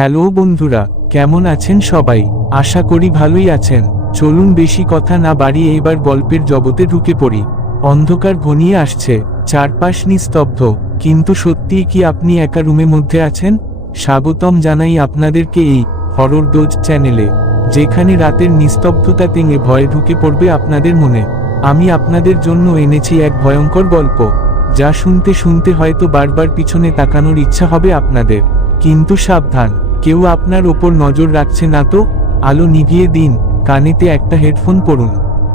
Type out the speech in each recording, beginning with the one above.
Hello বন্ধুরা, কেমন আছেন সবাই? আশা করি ভালোই আছেন। চলুন বেশি কথা না বাড়িয়ে এবার গল্পের জগতে ঢুকে পড়ি। অন্ধকার ঘনিয়ে আসছে, চারপাশ নিস্তব্ধ, কিন্তু সত্যিই কি আপনি একা রুমের মধ্যে আছেন? স্বাগতম জানাই আপনাদেরকে এই হরর ডোজ চ্যানেলে, যেখানে রাতের নিস্তব্ধতা ভেঙে ভয় ঢুকে পড়বে আপনাদের মনে। আমি আপনাদের জন্য এনেছি এক ভয়ঙ্কর গল্প, যা শুনতে শুনতে হয়তো বারবার পিছনে তাকানোর ইচ্ছা হবে আপনাদের। কিন্তু সাবধান, কেউ আপনার ওপর নজর রাখছে না তো? আলো নিভিয়ে দিন, কানেতে একটা হেডফোন পরুন,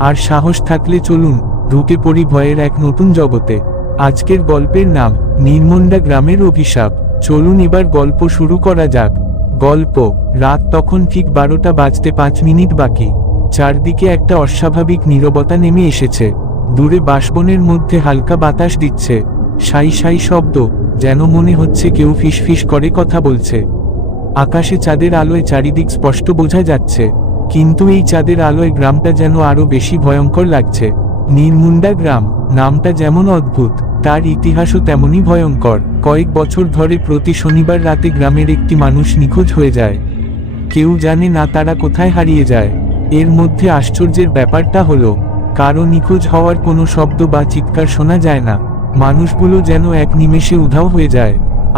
আর সাহস থাকলে চলুন ঢুকে পড়ি ভয়ের এক নতুন জগতে। আজকের গল্পের নাম নির্মন্ডা গ্রামের অভিশাপ। চলুন এবার গল্প শুরু করা যাক। গল্প। রাত তখন ঠিক 12টা বাজতে 5 মিনিট বাকি। চারদিকে একটা অস্বাভাবিক নীরবতা নেমে এসেছে। দূরে বাঁশবনের মধ্যে হালকা বাতাস দিচ্ছে, সাই সাই শব্দ, যেন মনে হচ্ছে কেউ ফিসফিস করে কথা বলছে। আকাশে চাঁদের আলোয় চারিদিক স্পষ্ট বোঝা যাচ্ছে, কিন্তু এই চাঁদের আলোয় গ্রামটা যেন আরো বেশি ভয়ঙ্কর লাগছে। নির্মুন্ডা গ্রাম নামটা যেমন অদ্ভুত, তার ইতিহাসও তেমনই ভয়ঙ্কর। কয়েক বছর ধরে প্রতি শনিবার রাতে গ্রামের একটি মানুষ নিখোঁজ হয়ে যায়। কেউ জানে না তারা কোথায় হারিয়ে যায়। এর মধ্যে আশ্চর্যের ব্যাপারটা হলো, কারো নিখোঁজ হওয়ার কোনো শব্দ বা চিৎকার শোনা যায় না। মানুষগুলো যেন এক নিমেষে উধাও হয়ে যায়।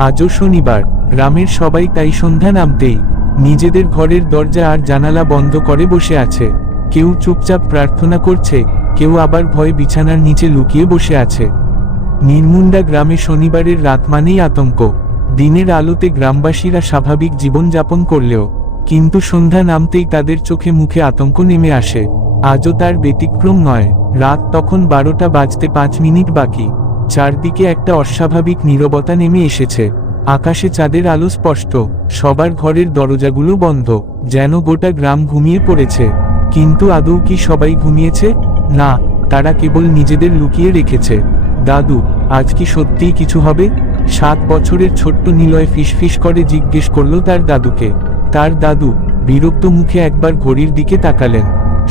আজও শনিবার, গ্রামের সবাই তাই সন্ধ্যা নামতেই নিজেদের ঘরের দরজা আর জানালা বন্ধ করে বসে আছে। কেউ চুপচাপ প্রার্থনা করছে, কেউ আবার ভয়ে বিছানার নিচে লুকিয়ে বসে আছে। নির্মুন্ডা গ্রামে শনিবারের রাত মানেই আতঙ্ক। দিনের আলোতে গ্রামবাসীরা স্বাভাবিক জীবন যাপন করলেও, কিন্তু সন্ধ্যা নামতেই তাদের চোখে মুখে আতঙ্ক নেমে আসে। আজও তার ব্যতিক্রম নয়। রাত তখন 12টা বাজতে 5 মিনিট বাকি। চারদিকে একটা অস্বাভাবিক নীরবতা নেমে এসেছে। আকাশে চাঁদের আলো স্পষ্ট, সবার ঘরের দরজাগুলো বন্ধ, যেন গোটা গ্রাম ঘুমিয়ে পড়েছে। কিন্তু আদৌ কি সবাই ঘুমিয়েছে? না, তারা কেবল নিজেদের লুকিয়ে রেখেছে। দাদু, আজ কি সত্যিই কিছু হবে? 7 বছরের ছোট্ট নিলয় ফিসফিস করে জিজ্ঞেস করলো তার দাদুকে। তার দাদু বিরক্ত মুখে একবার ঘড়ির দিকে তাকালেন।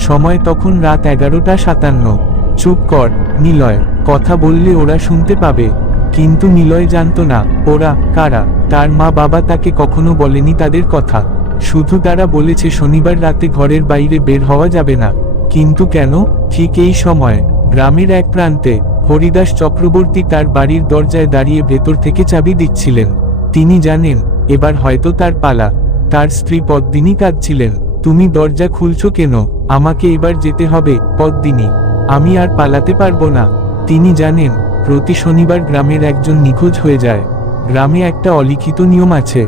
সময় তখন রাত 11:57। চুপ কর নিলয়, কথা বললে ওরা শুনতে পাবে। কিন্তু নিলয় জানতো না ওরা কারা। তার মা বাবা তাকে কখনো বলেনি তাদের কথা, শুধু তারা বলেছে শনিবার রাতে ঘরের বাইরে বের হওয়া যাবে না। কিন্তু কেন? ঠিক এই সময় গ্রামের এক প্রান্তে হরিদাস চক্রবর্তী তার বাড়ির দরজায় দাঁড়িয়ে ভেতর থেকে চাবি দিচ্ছিলেন। তিনি জানেন এবার হয়তো তার পালা। তার স্ত্রী পদ্মিনী কাঁদছিলেন। তুমি দরজা খুলছো কেন? আমাকে এবার যেতে হবে পদ্মিনী, আমি আর পালাতে পারবো না। তিনি জানেন প্রতি শনিবার গ্রামের একজন নিখোঁজ হয়ে যায়। গ্রামে একটা অলিখিত নিয়ম আছে,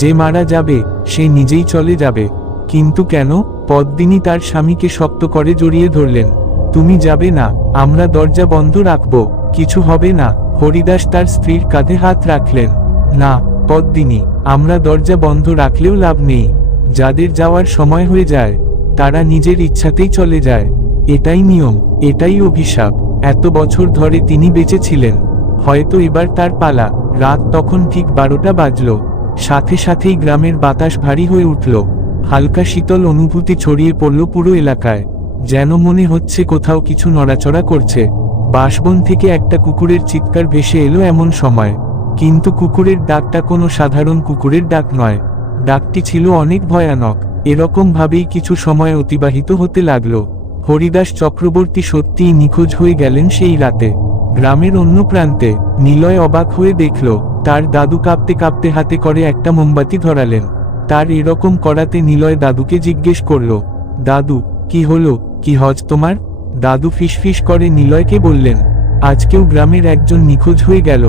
যে মারা যাবে সে নিজেই চলে যাবে। কিন্তু কেন? পদ্মিনী তার স্বামীকে শক্ত করে জড়িয়ে ধরলেন। তুমি যাবে না, আমরা দরজা বন্ধ রাখবো, কিছু হবে না। হরিদাস তার স্ত্রীর কাঁধে হাত রাখলেন। না পদ্মিনী, আমরা দরজা বন্ধ রাখলেও লাভ নেই। যাদের যাওয়ার সময় হয়ে যায় তারা নিজের ইচ্ছাতেই চলে যায়। এটাই নিয়ম, এটাই অভিশাপ। এত বছর ধরে তিনি বেঁচে ছিলেন, হয়তো এবার তার পালা। রাত তখন ঠিক 12টা বাজল। সাথে সাথেই গ্রামের বাতাস ভারী হয়ে উঠল। হালকা শীতল অনুভূতি ছড়িয়ে পড়ল পুরো এলাকায়, যেন মনে হচ্ছে কোথাও কিছু নড়াচড়া করছে। বাঁশবন থেকে একটা কুকুরের চিৎকার ভেসে এলো এমন সময়। কিন্তু কুকুরের ডাকটা কোনো সাধারণ কুকুরের ডাক নয়, ডাকটি ছিল অনেক ভয়ানক। এরকম ভাবেই কিছু সময় অতিবাহিত হতে লাগলো। হরিদাস চক্রবর্তী সত্যিই নিখোঁজ হয়ে গেলেন সেই রাতে। গ্রামের অন্য প্রান্তে নিলয় অবাক হয়ে দেখল তার দাদু কাঁপতে কাঁপতে হাতে করে একটা মোমবাতি ধরালেন। তার এরকম করাতে নিলয় দাদুকে জিজ্ঞেস করল, দাদু কি হলো, কি হজ তোমার? দাদু ফিসফিস করে নিলয়কে বললেন, আজকেও গ্রামের একজন নিখোঁজ হয়ে গেল।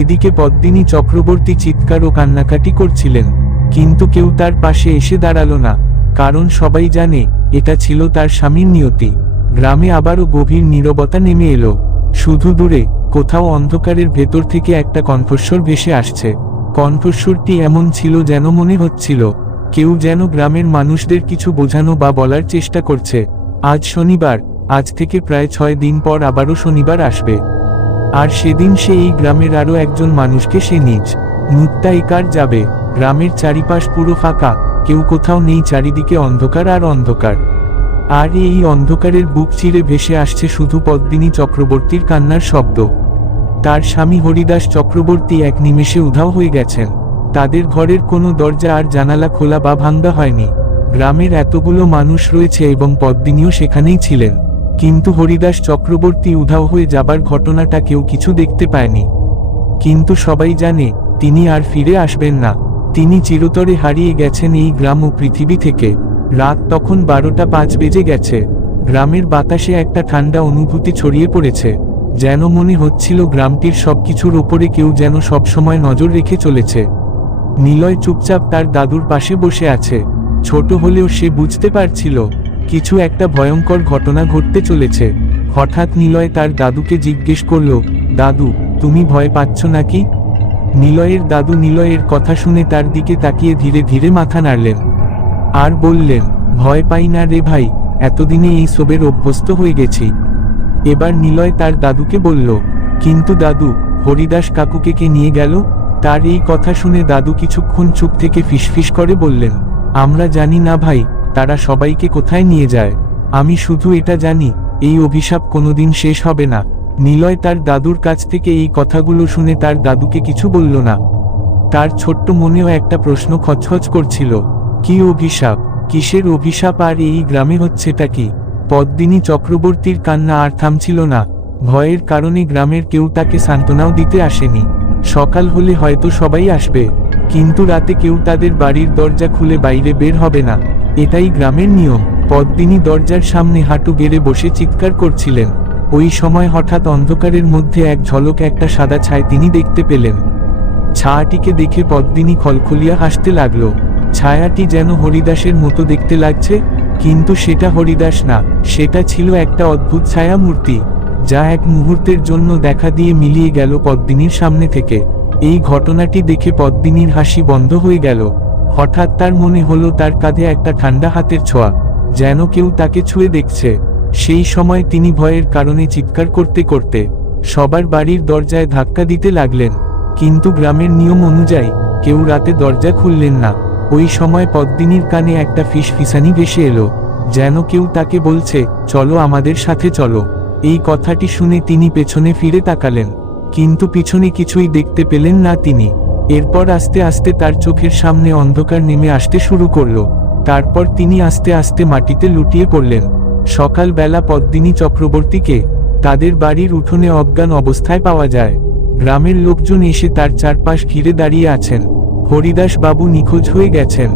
এদিকে পদ্মিনী চক্রবর্তী চিৎকার ও কান্নাকাটি করছিলেন, কিন্তু কেউ তার পাশে এসে দাঁড়ালো না, কারণ সবাই জানে এটা ছিল তার স্বামীর নিয়তি। গ্রামে আবারও গভীর নীরবতা নেমে এলো। শুধু দূরে কোথাও অন্ধকারের ভেতর থেকে একটা কণ্ঠস্বর ভেসে আসছে। কণ্ঠস্বরটি এমন ছিল যেন মনে হচ্ছিল কেউ যেন গ্রামের মানুষদের কিছু বোঝানো বা বলার চেষ্টা করছে। আজ শনিবার, আজ থেকে প্রায় 6 দিন পর আবারও শনিবার আসবে, আর সেদিন সে এই গ্রামের আরও একজন মানুষকে সে নিজ মুত্তাইকার যাবে। গ্রামের চারিপাশ পুরো ফাঁকা, কেউ কোথাও নেই, চারিদিকে অন্ধকার আর অন্ধকার। আর এই অন্ধকারের বুক চিরে ভেসে আসছে শুধু পদ্মিনী চক্রবর্তীর কান্নার শব্দ। তার স্বামী হরিদাস চক্রবর্তী এক নিমেষে উধাও হয়ে গেছেন। তাদের ঘরের কোনো দরজা আর জানালা খোলা বা ভাঙ্গা হয়নি। গ্রামের এতগুলো মানুষ রয়েছে এবং পদ্মিনীও সেখানেই ছিলেন, কিন্তু হরিদাস চক্রবর্তী উধাও হয়ে যাবার ঘটনাটা কেউ কিছু দেখতে পায়নি। কিন্তু সবাই জানে তিনি আর ফিরে আসবেন না। তিনি চিরতরে হারিয়ে গেছেন এই গ্রাম ও পৃথিবী থেকে। রাত তখন 12টা 5 বেজে গেছে। গ্রামের বাতাসে একটা ঠান্ডা অনুভূতি ছড়িয়ে পড়েছে, যেন মনে হচ্ছিল গ্রামটির সবকিছুর ওপরে কেউ যেন সবসময় নজর রেখে চলেছে। নিলয় চুপচাপ তার দাদুর পাশে বসে আছে। ছোট হলেও সে বুঝতে পারছিল কিছু একটা ভয়ঙ্কর ঘটনা ঘটতে চলেছে। হঠাৎ নিলয় তার দাদুকে জিজ্ঞেস করল, দাদু, তুমি ভয় পাচ্ছ নাকি? নিলয়ের দাদু নিলয়ের কথা শুনে তার দিকে তাকিয়ে ধীরে ধীরে মাথা নাড়লেন আর বললেন, ভয় পাই না রে ভাই, এতদিনে এই সবের অভ্যস্ত হয়ে গেছি। এবার নিলয় তার দাদুকে বলল, কিন্তু দাদু, হরিদাস কাকুকে কে নিয়ে গেল? তার এই কথা শুনে দাদু কিছুক্ষণ চুপ থেকে ফিসফিস করে বললেন, আমরা জানি না ভাই, তারা সবাইকে কোথায় নিয়ে যায়। আমি শুধু এটা জানি, এই অভিশাপ কোনোদিন শেষ হবে না। নিলয় তার দাদুর কাছ থেকে এই কথাগুলো শুনে তার দাদুকে কিছু বলল না। তার ছোট্ট মনেও একটা প্রশ্ন খচখচ করছিল, কি অভিশাপ, কিসের অভিশাপ, আর এই গ্রামে হচ্ছেটা কি? পদ্মিনী চক্রবর্তীর কান্না আর থামছিল না। ভয়ের কারণে গ্রামের কেউ তাকে সান্ত্বনাও দিতে আসেনি। সকাল হলে হয়তো সবাই আসবে, কিন্তু রাতে কেউ তাদের বাড়ির দরজা খুলে বাইরে বের হবে না। এটাই গ্রামের নিয়ম। পদ্মিনী দরজার সামনে হাঁটু গেড়ে বসে চিৎকার করছিলেন। ওই সময় হঠাৎ অন্ধকারের মধ্যে এক ঝলক একটা সাদা ছায়া তিনি দেখতে পেলেন। ছায়াটিকে দেখে পদ্মিনী খলখলিয়া হাসতে লাগলো। ছায়াটি যেন হরিদাসের মতো দেখতে লাগছে, কিন্তু সেটা হরিদাস না, সেটা ছিল একটা অদ্ভুত ছায়া মূর্তি, যা এক মুহূর্তের জন্য দেখা দিয়ে মিলিয়ে গেল পদ্মিনীর সামনে থেকে। এই ঘটনাটি দেখে পদ্মিনীর হাসি বন্ধ হয়ে গেল। হঠাৎ তার মনে হলো তার কাঁধে একটা ঠান্ডা হাতের ছোঁয়া, যেন কেউ তাকে ছুঁয়ে দেখছে। সেই সময় তিনি ভয়ের কারণে চিৎকার করতে করতে সবার বাড়ির দরজায় ধাক্কা দিতে লাগলেন, কিন্তু গ্রামের নিয়ম অনুযায়ী কেউ রাতে দরজা খুললেন না। ওই সময় পদ্মিনীর কানে একটা ফিসফিসানি ভেসে এলো, যেন কেউ তাকে বলছে, চলো আমাদের সাথে চলো। এই কথাটি শুনে তিনি পেছনে ফিরে তাকালেন, কিন্তু পিছনে কিছুই দেখতে পেলেন না তিনি। এরপর আস্তে আস্তে তার চোখের সামনে অন্ধকার নেমে আসতে শুরু করলো। তারপর তিনি আস্তে আস্তে মাটিতে লুটিয়ে পড়লেন। সকালবেলা পদ্মিনী চক্রবর্তীকে তাদের বাড়ির উঠোনে অজ্ঞান অবস্থায় পাওয়া যায়। গ্রামের লোকজন এসে তার চারপাশ ঘিরে দাঁড়িয়ে আছেন। হরিদাস বাবু নিখোঁজ হয়ে গেছেন।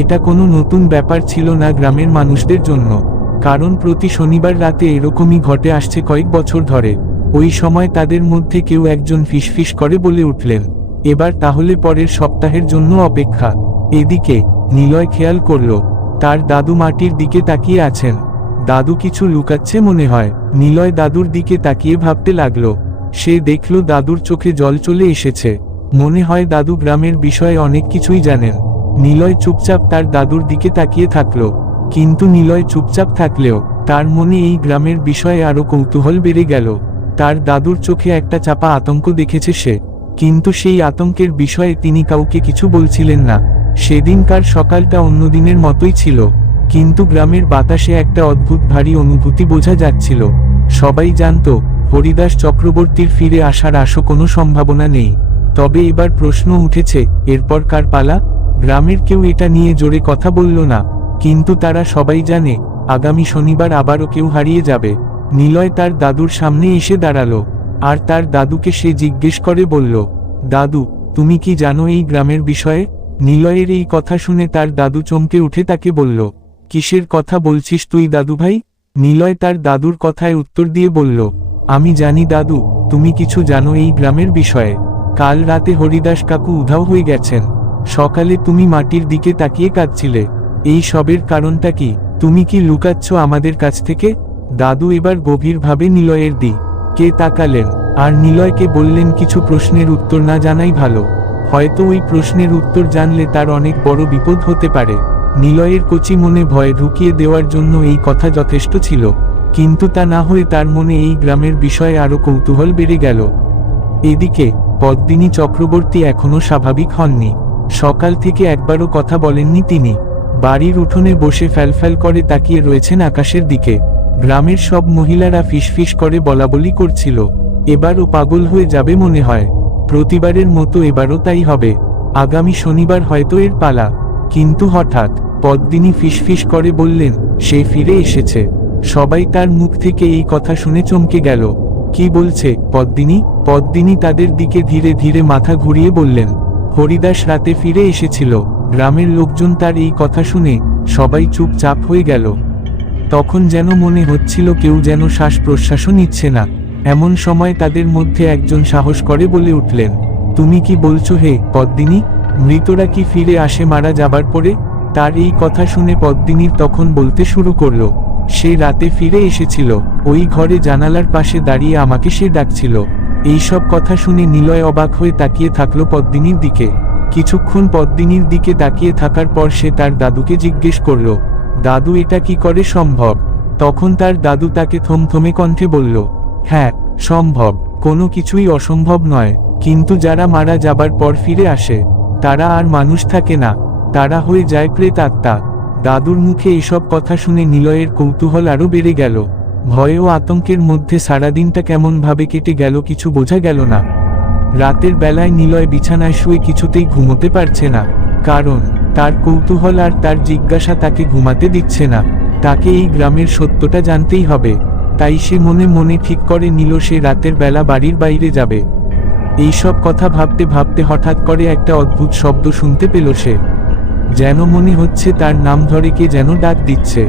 এটা কোনো নতুন ব্যাপার ছিল না গ্রামের মানুষদের জন্য, কারণ প্রতি শনিবার রাতে এরকমই ঘটে আসছে কয়েক বছর ধরে। ওই সময় তাদের মধ্যে কেউ একজন ফিসফিস করে বলে উঠলেন, এবার তাহলে পরের সপ্তাহের জন্য অপেক্ষা। এদিকে নিলয় খেয়াল করল তার দাদু মাটির দিকে তাকিয়ে আছেন। দাদু কিছু লুকাচ্ছে মনে হয়। নিলয় দাদুর দিকে তাকিয়ে ভাবতে লাগলো। সে দেখল দাদুর চোখে জল চলে এসেছে। মনে হয় দাদু গ্রামের বিষয়ে অনেক কিছুই জানেন। নিলয় চুপচাপ তার দাদুর দিকে তাকিয়ে থাকলো, কিন্তু নিলয় চুপচাপ থাকলেও তার মনে এই গ্রামের বিষয়ে আরো কৌতূহল বেড়ে গেল। তার দাদুর চোখে একটা চাপা আতঙ্ক দেখেছে সে, কিন্তু সেই আতঙ্কের বিষয়ে তিনি কাউকে কিছু বলছিলেন না। সেদিনকার সকালটা অন্য দিনের মতোই ছিল, কিন্তু গ্রামের বাতাসে একটা অদ্ভুত ভারী অনুভূতি বোঝা যাচ্ছিল। সবাই জানত হরিদাস চক্রবর্তীর ফিরে আসার আশা কোনো সম্ভাবনা নেই। তবে এবার প্রশ্ন উঠেছে, এরপর কার পালা? গ্রামের কেউ এটা নিয়ে জোরে কথা বলল না, কিন্তু তারা সবাই জানে আগামী শনিবার আবারও কেউ হারিয়ে যাবে। নিলয় তার দাদুর সামনে এসে দাঁড়ালো, আর তার দাদুকে সে জিজ্ঞেস করে বলল, দাদু, তুমি কি জানো এই গ্রামের বিষয়ে? নিলয়ের এই কথা শুনে তার দাদু চমকে উঠে তাকে বলল, কিসের কথা বলছিস তুই দাদু ভাই? নিলয় তার দাদুর কথায় উত্তর দিয়ে বলল, আমি জানি দাদু, তুমি কিছু জানো এই গ্রামের বিষয়ে। কাল রাতে হরিদাস কাকু উধাও হয়ে গেছেন। সকালে তুমি মাটির দিকে তাকিয়ে কাঁদছিলে। এই সবের কারণটা কি? তুমি কি লুকাচ্ছ আমাদের কাছ থেকে? দাদু এবার গভীরভাবে নিলয়ের দিকে তাকালেন, আর নিলয়কে বললেন, কিছু প্রশ্নের উত্তর না জানাই ভালো। হয়তো ওই প্রশ্নের উত্তর জানলে তার অনেক বড় বিপদ হতে পারে। নিলয়ের কচি মনে ভয় ঢুকিয়ে দেওয়ার জন্য এই কথা যথেষ্ট ছিল, কিন্তু তা না হয়ে তার মনে এই গ্রামের বিষয়ে আরো কৌতূহল বেড়ে গেল। এদিকে পদ্মিনী চক্রবর্তী এখনো স্বাভাবিক হননি। সকাল থেকে একবারও কথা বলেননি তিনি। বাড়ির উঠোনে বসে ফ্যালফ্যাল করে তাকিয়ে রয়েছেন আকাশের দিকে। গ্রামের সব মহিলারা ফিসফিস করে বলাবলি করছিল, এবারও পাগল হয়ে যাবে মনে হয়। প্রতিবারের মতো এবারও তাই হবে। আগামী শনিবার হয়তো এর পালা। কিন্তু হঠাৎ পদ্মিনী ফিসফিস করে বললেন, সে ফিরে এসেছে। সবাই তার মুখ থেকে এই কথা শুনে চমকে গেল। কি বলছে পদ্মিনী? পদ্মিনী তাদের দিকে ধীরে ধীরে মাথা ঘুরিয়ে বললেন, হরিদাস রাতে ফিরে এসেছিল। গ্রামের লোকজন তার এই কথা শুনে সবাই চুপচাপ হয়ে গেল। তখন যেন মনে হচ্ছিল কেউ যেন শ্বাস প্রশ্বাসও নিচ্ছে না। এমন সময় তাদের মধ্যে একজন সাহস করে বলে উঠলেন, তুমি কি বলছো হে পদ্মিনী? মৃতরা কি ফিরে আসে মারা যাবার পরে? তার এই কথা শুনে পদ্মিনীর তখন বলতে শুরু করলো, সে রাতে ফিরে এসেছিল। ওই ঘরে জানালার পাশে দাঁড়িয়ে আমাকে সে ডাকছিল। এইসব কথা শুনে নিলয় অবাক হয়ে তাকিয়ে থাকলো পদ্মিনীর দিকে। কিছুক্ষণ পদ্মিনীর দিকে তাকিয়ে থাকার পর সে তার দাদুকে জিজ্ঞেস করলো, দাদু এটা কি করে সম্ভব? তখন তার দাদু তাকে থমথমে কণ্ঠে বলল, হ্যাঁ সম্ভব, কোনো কিছুই অসম্ভব নয়। কিন্তু যারা মারা যাবার পর ফিরে আসে তারা আর মানুষ থাকে না, তারা হয়ে যায় প্রেত আত্মা। দাদুর মুখে এসব কথা শুনে নিলয়ের কৌতূহল আরো বেড়ে গেল। ভয় ও আতঙ্কের মধ্যে সারাদিনটা কেমনভাবে কেটে গেল কিছু বোঝা গেল না। রাতের বেলায় নিলয় বিছানায় শুয়ে কিছুতেই ঘুমোতে পারছে না, কারণ তার কৌতূহল আর তার জিজ্ঞাসা তাকে ঘুমাতে দিচ্ছে না। তাকে এই গ্রামের সত্যটা জানতেই হবে। তাই সে মনে মনে ঠিক করে নিল সে রাতের বেলা বাড়ির বাইরে যাবে। এইসব কথা ভাবতে ভাবতে হঠাৎ করে একটা অদ্ভুত শব্দ শুনতে পেল সে। যেন মনে হচ্ছে তার নাম ধরে কে যেন ডাক দিচ্ছে,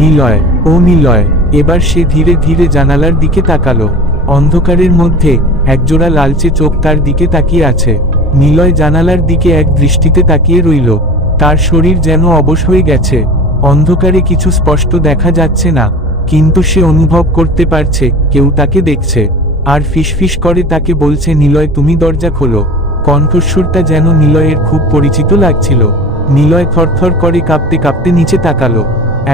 নিলয়, ও নিলয়। এবার সে ধীরে ধীরে জানালার দিকে তাকালো। অন্ধকারের মধ্যে একজোড়া লালচে চোখ তার দিকে তাকিয়ে আছে। নিলয় জানালার দিকে এক দৃষ্টিতে তাকিয়ে রইল। তার শরীর যেন অবশ হয়ে গেছে। অন্ধকারে কিছু স্পষ্ট দেখা যাচ্ছে না, কিন্তু সে অনুভব করতে পারছে কেউ তাকে দেখছে আর ফিসফিস করে তাকে বলছে, নিলয় তুমি দরজা খোলো। কণ্ঠস্বরটা যেন নিলয়ের খুব পরিচিত লাগছিল। নিলয় থরথর করে কাঁপতে কাঁপতে নিচে তাকালো।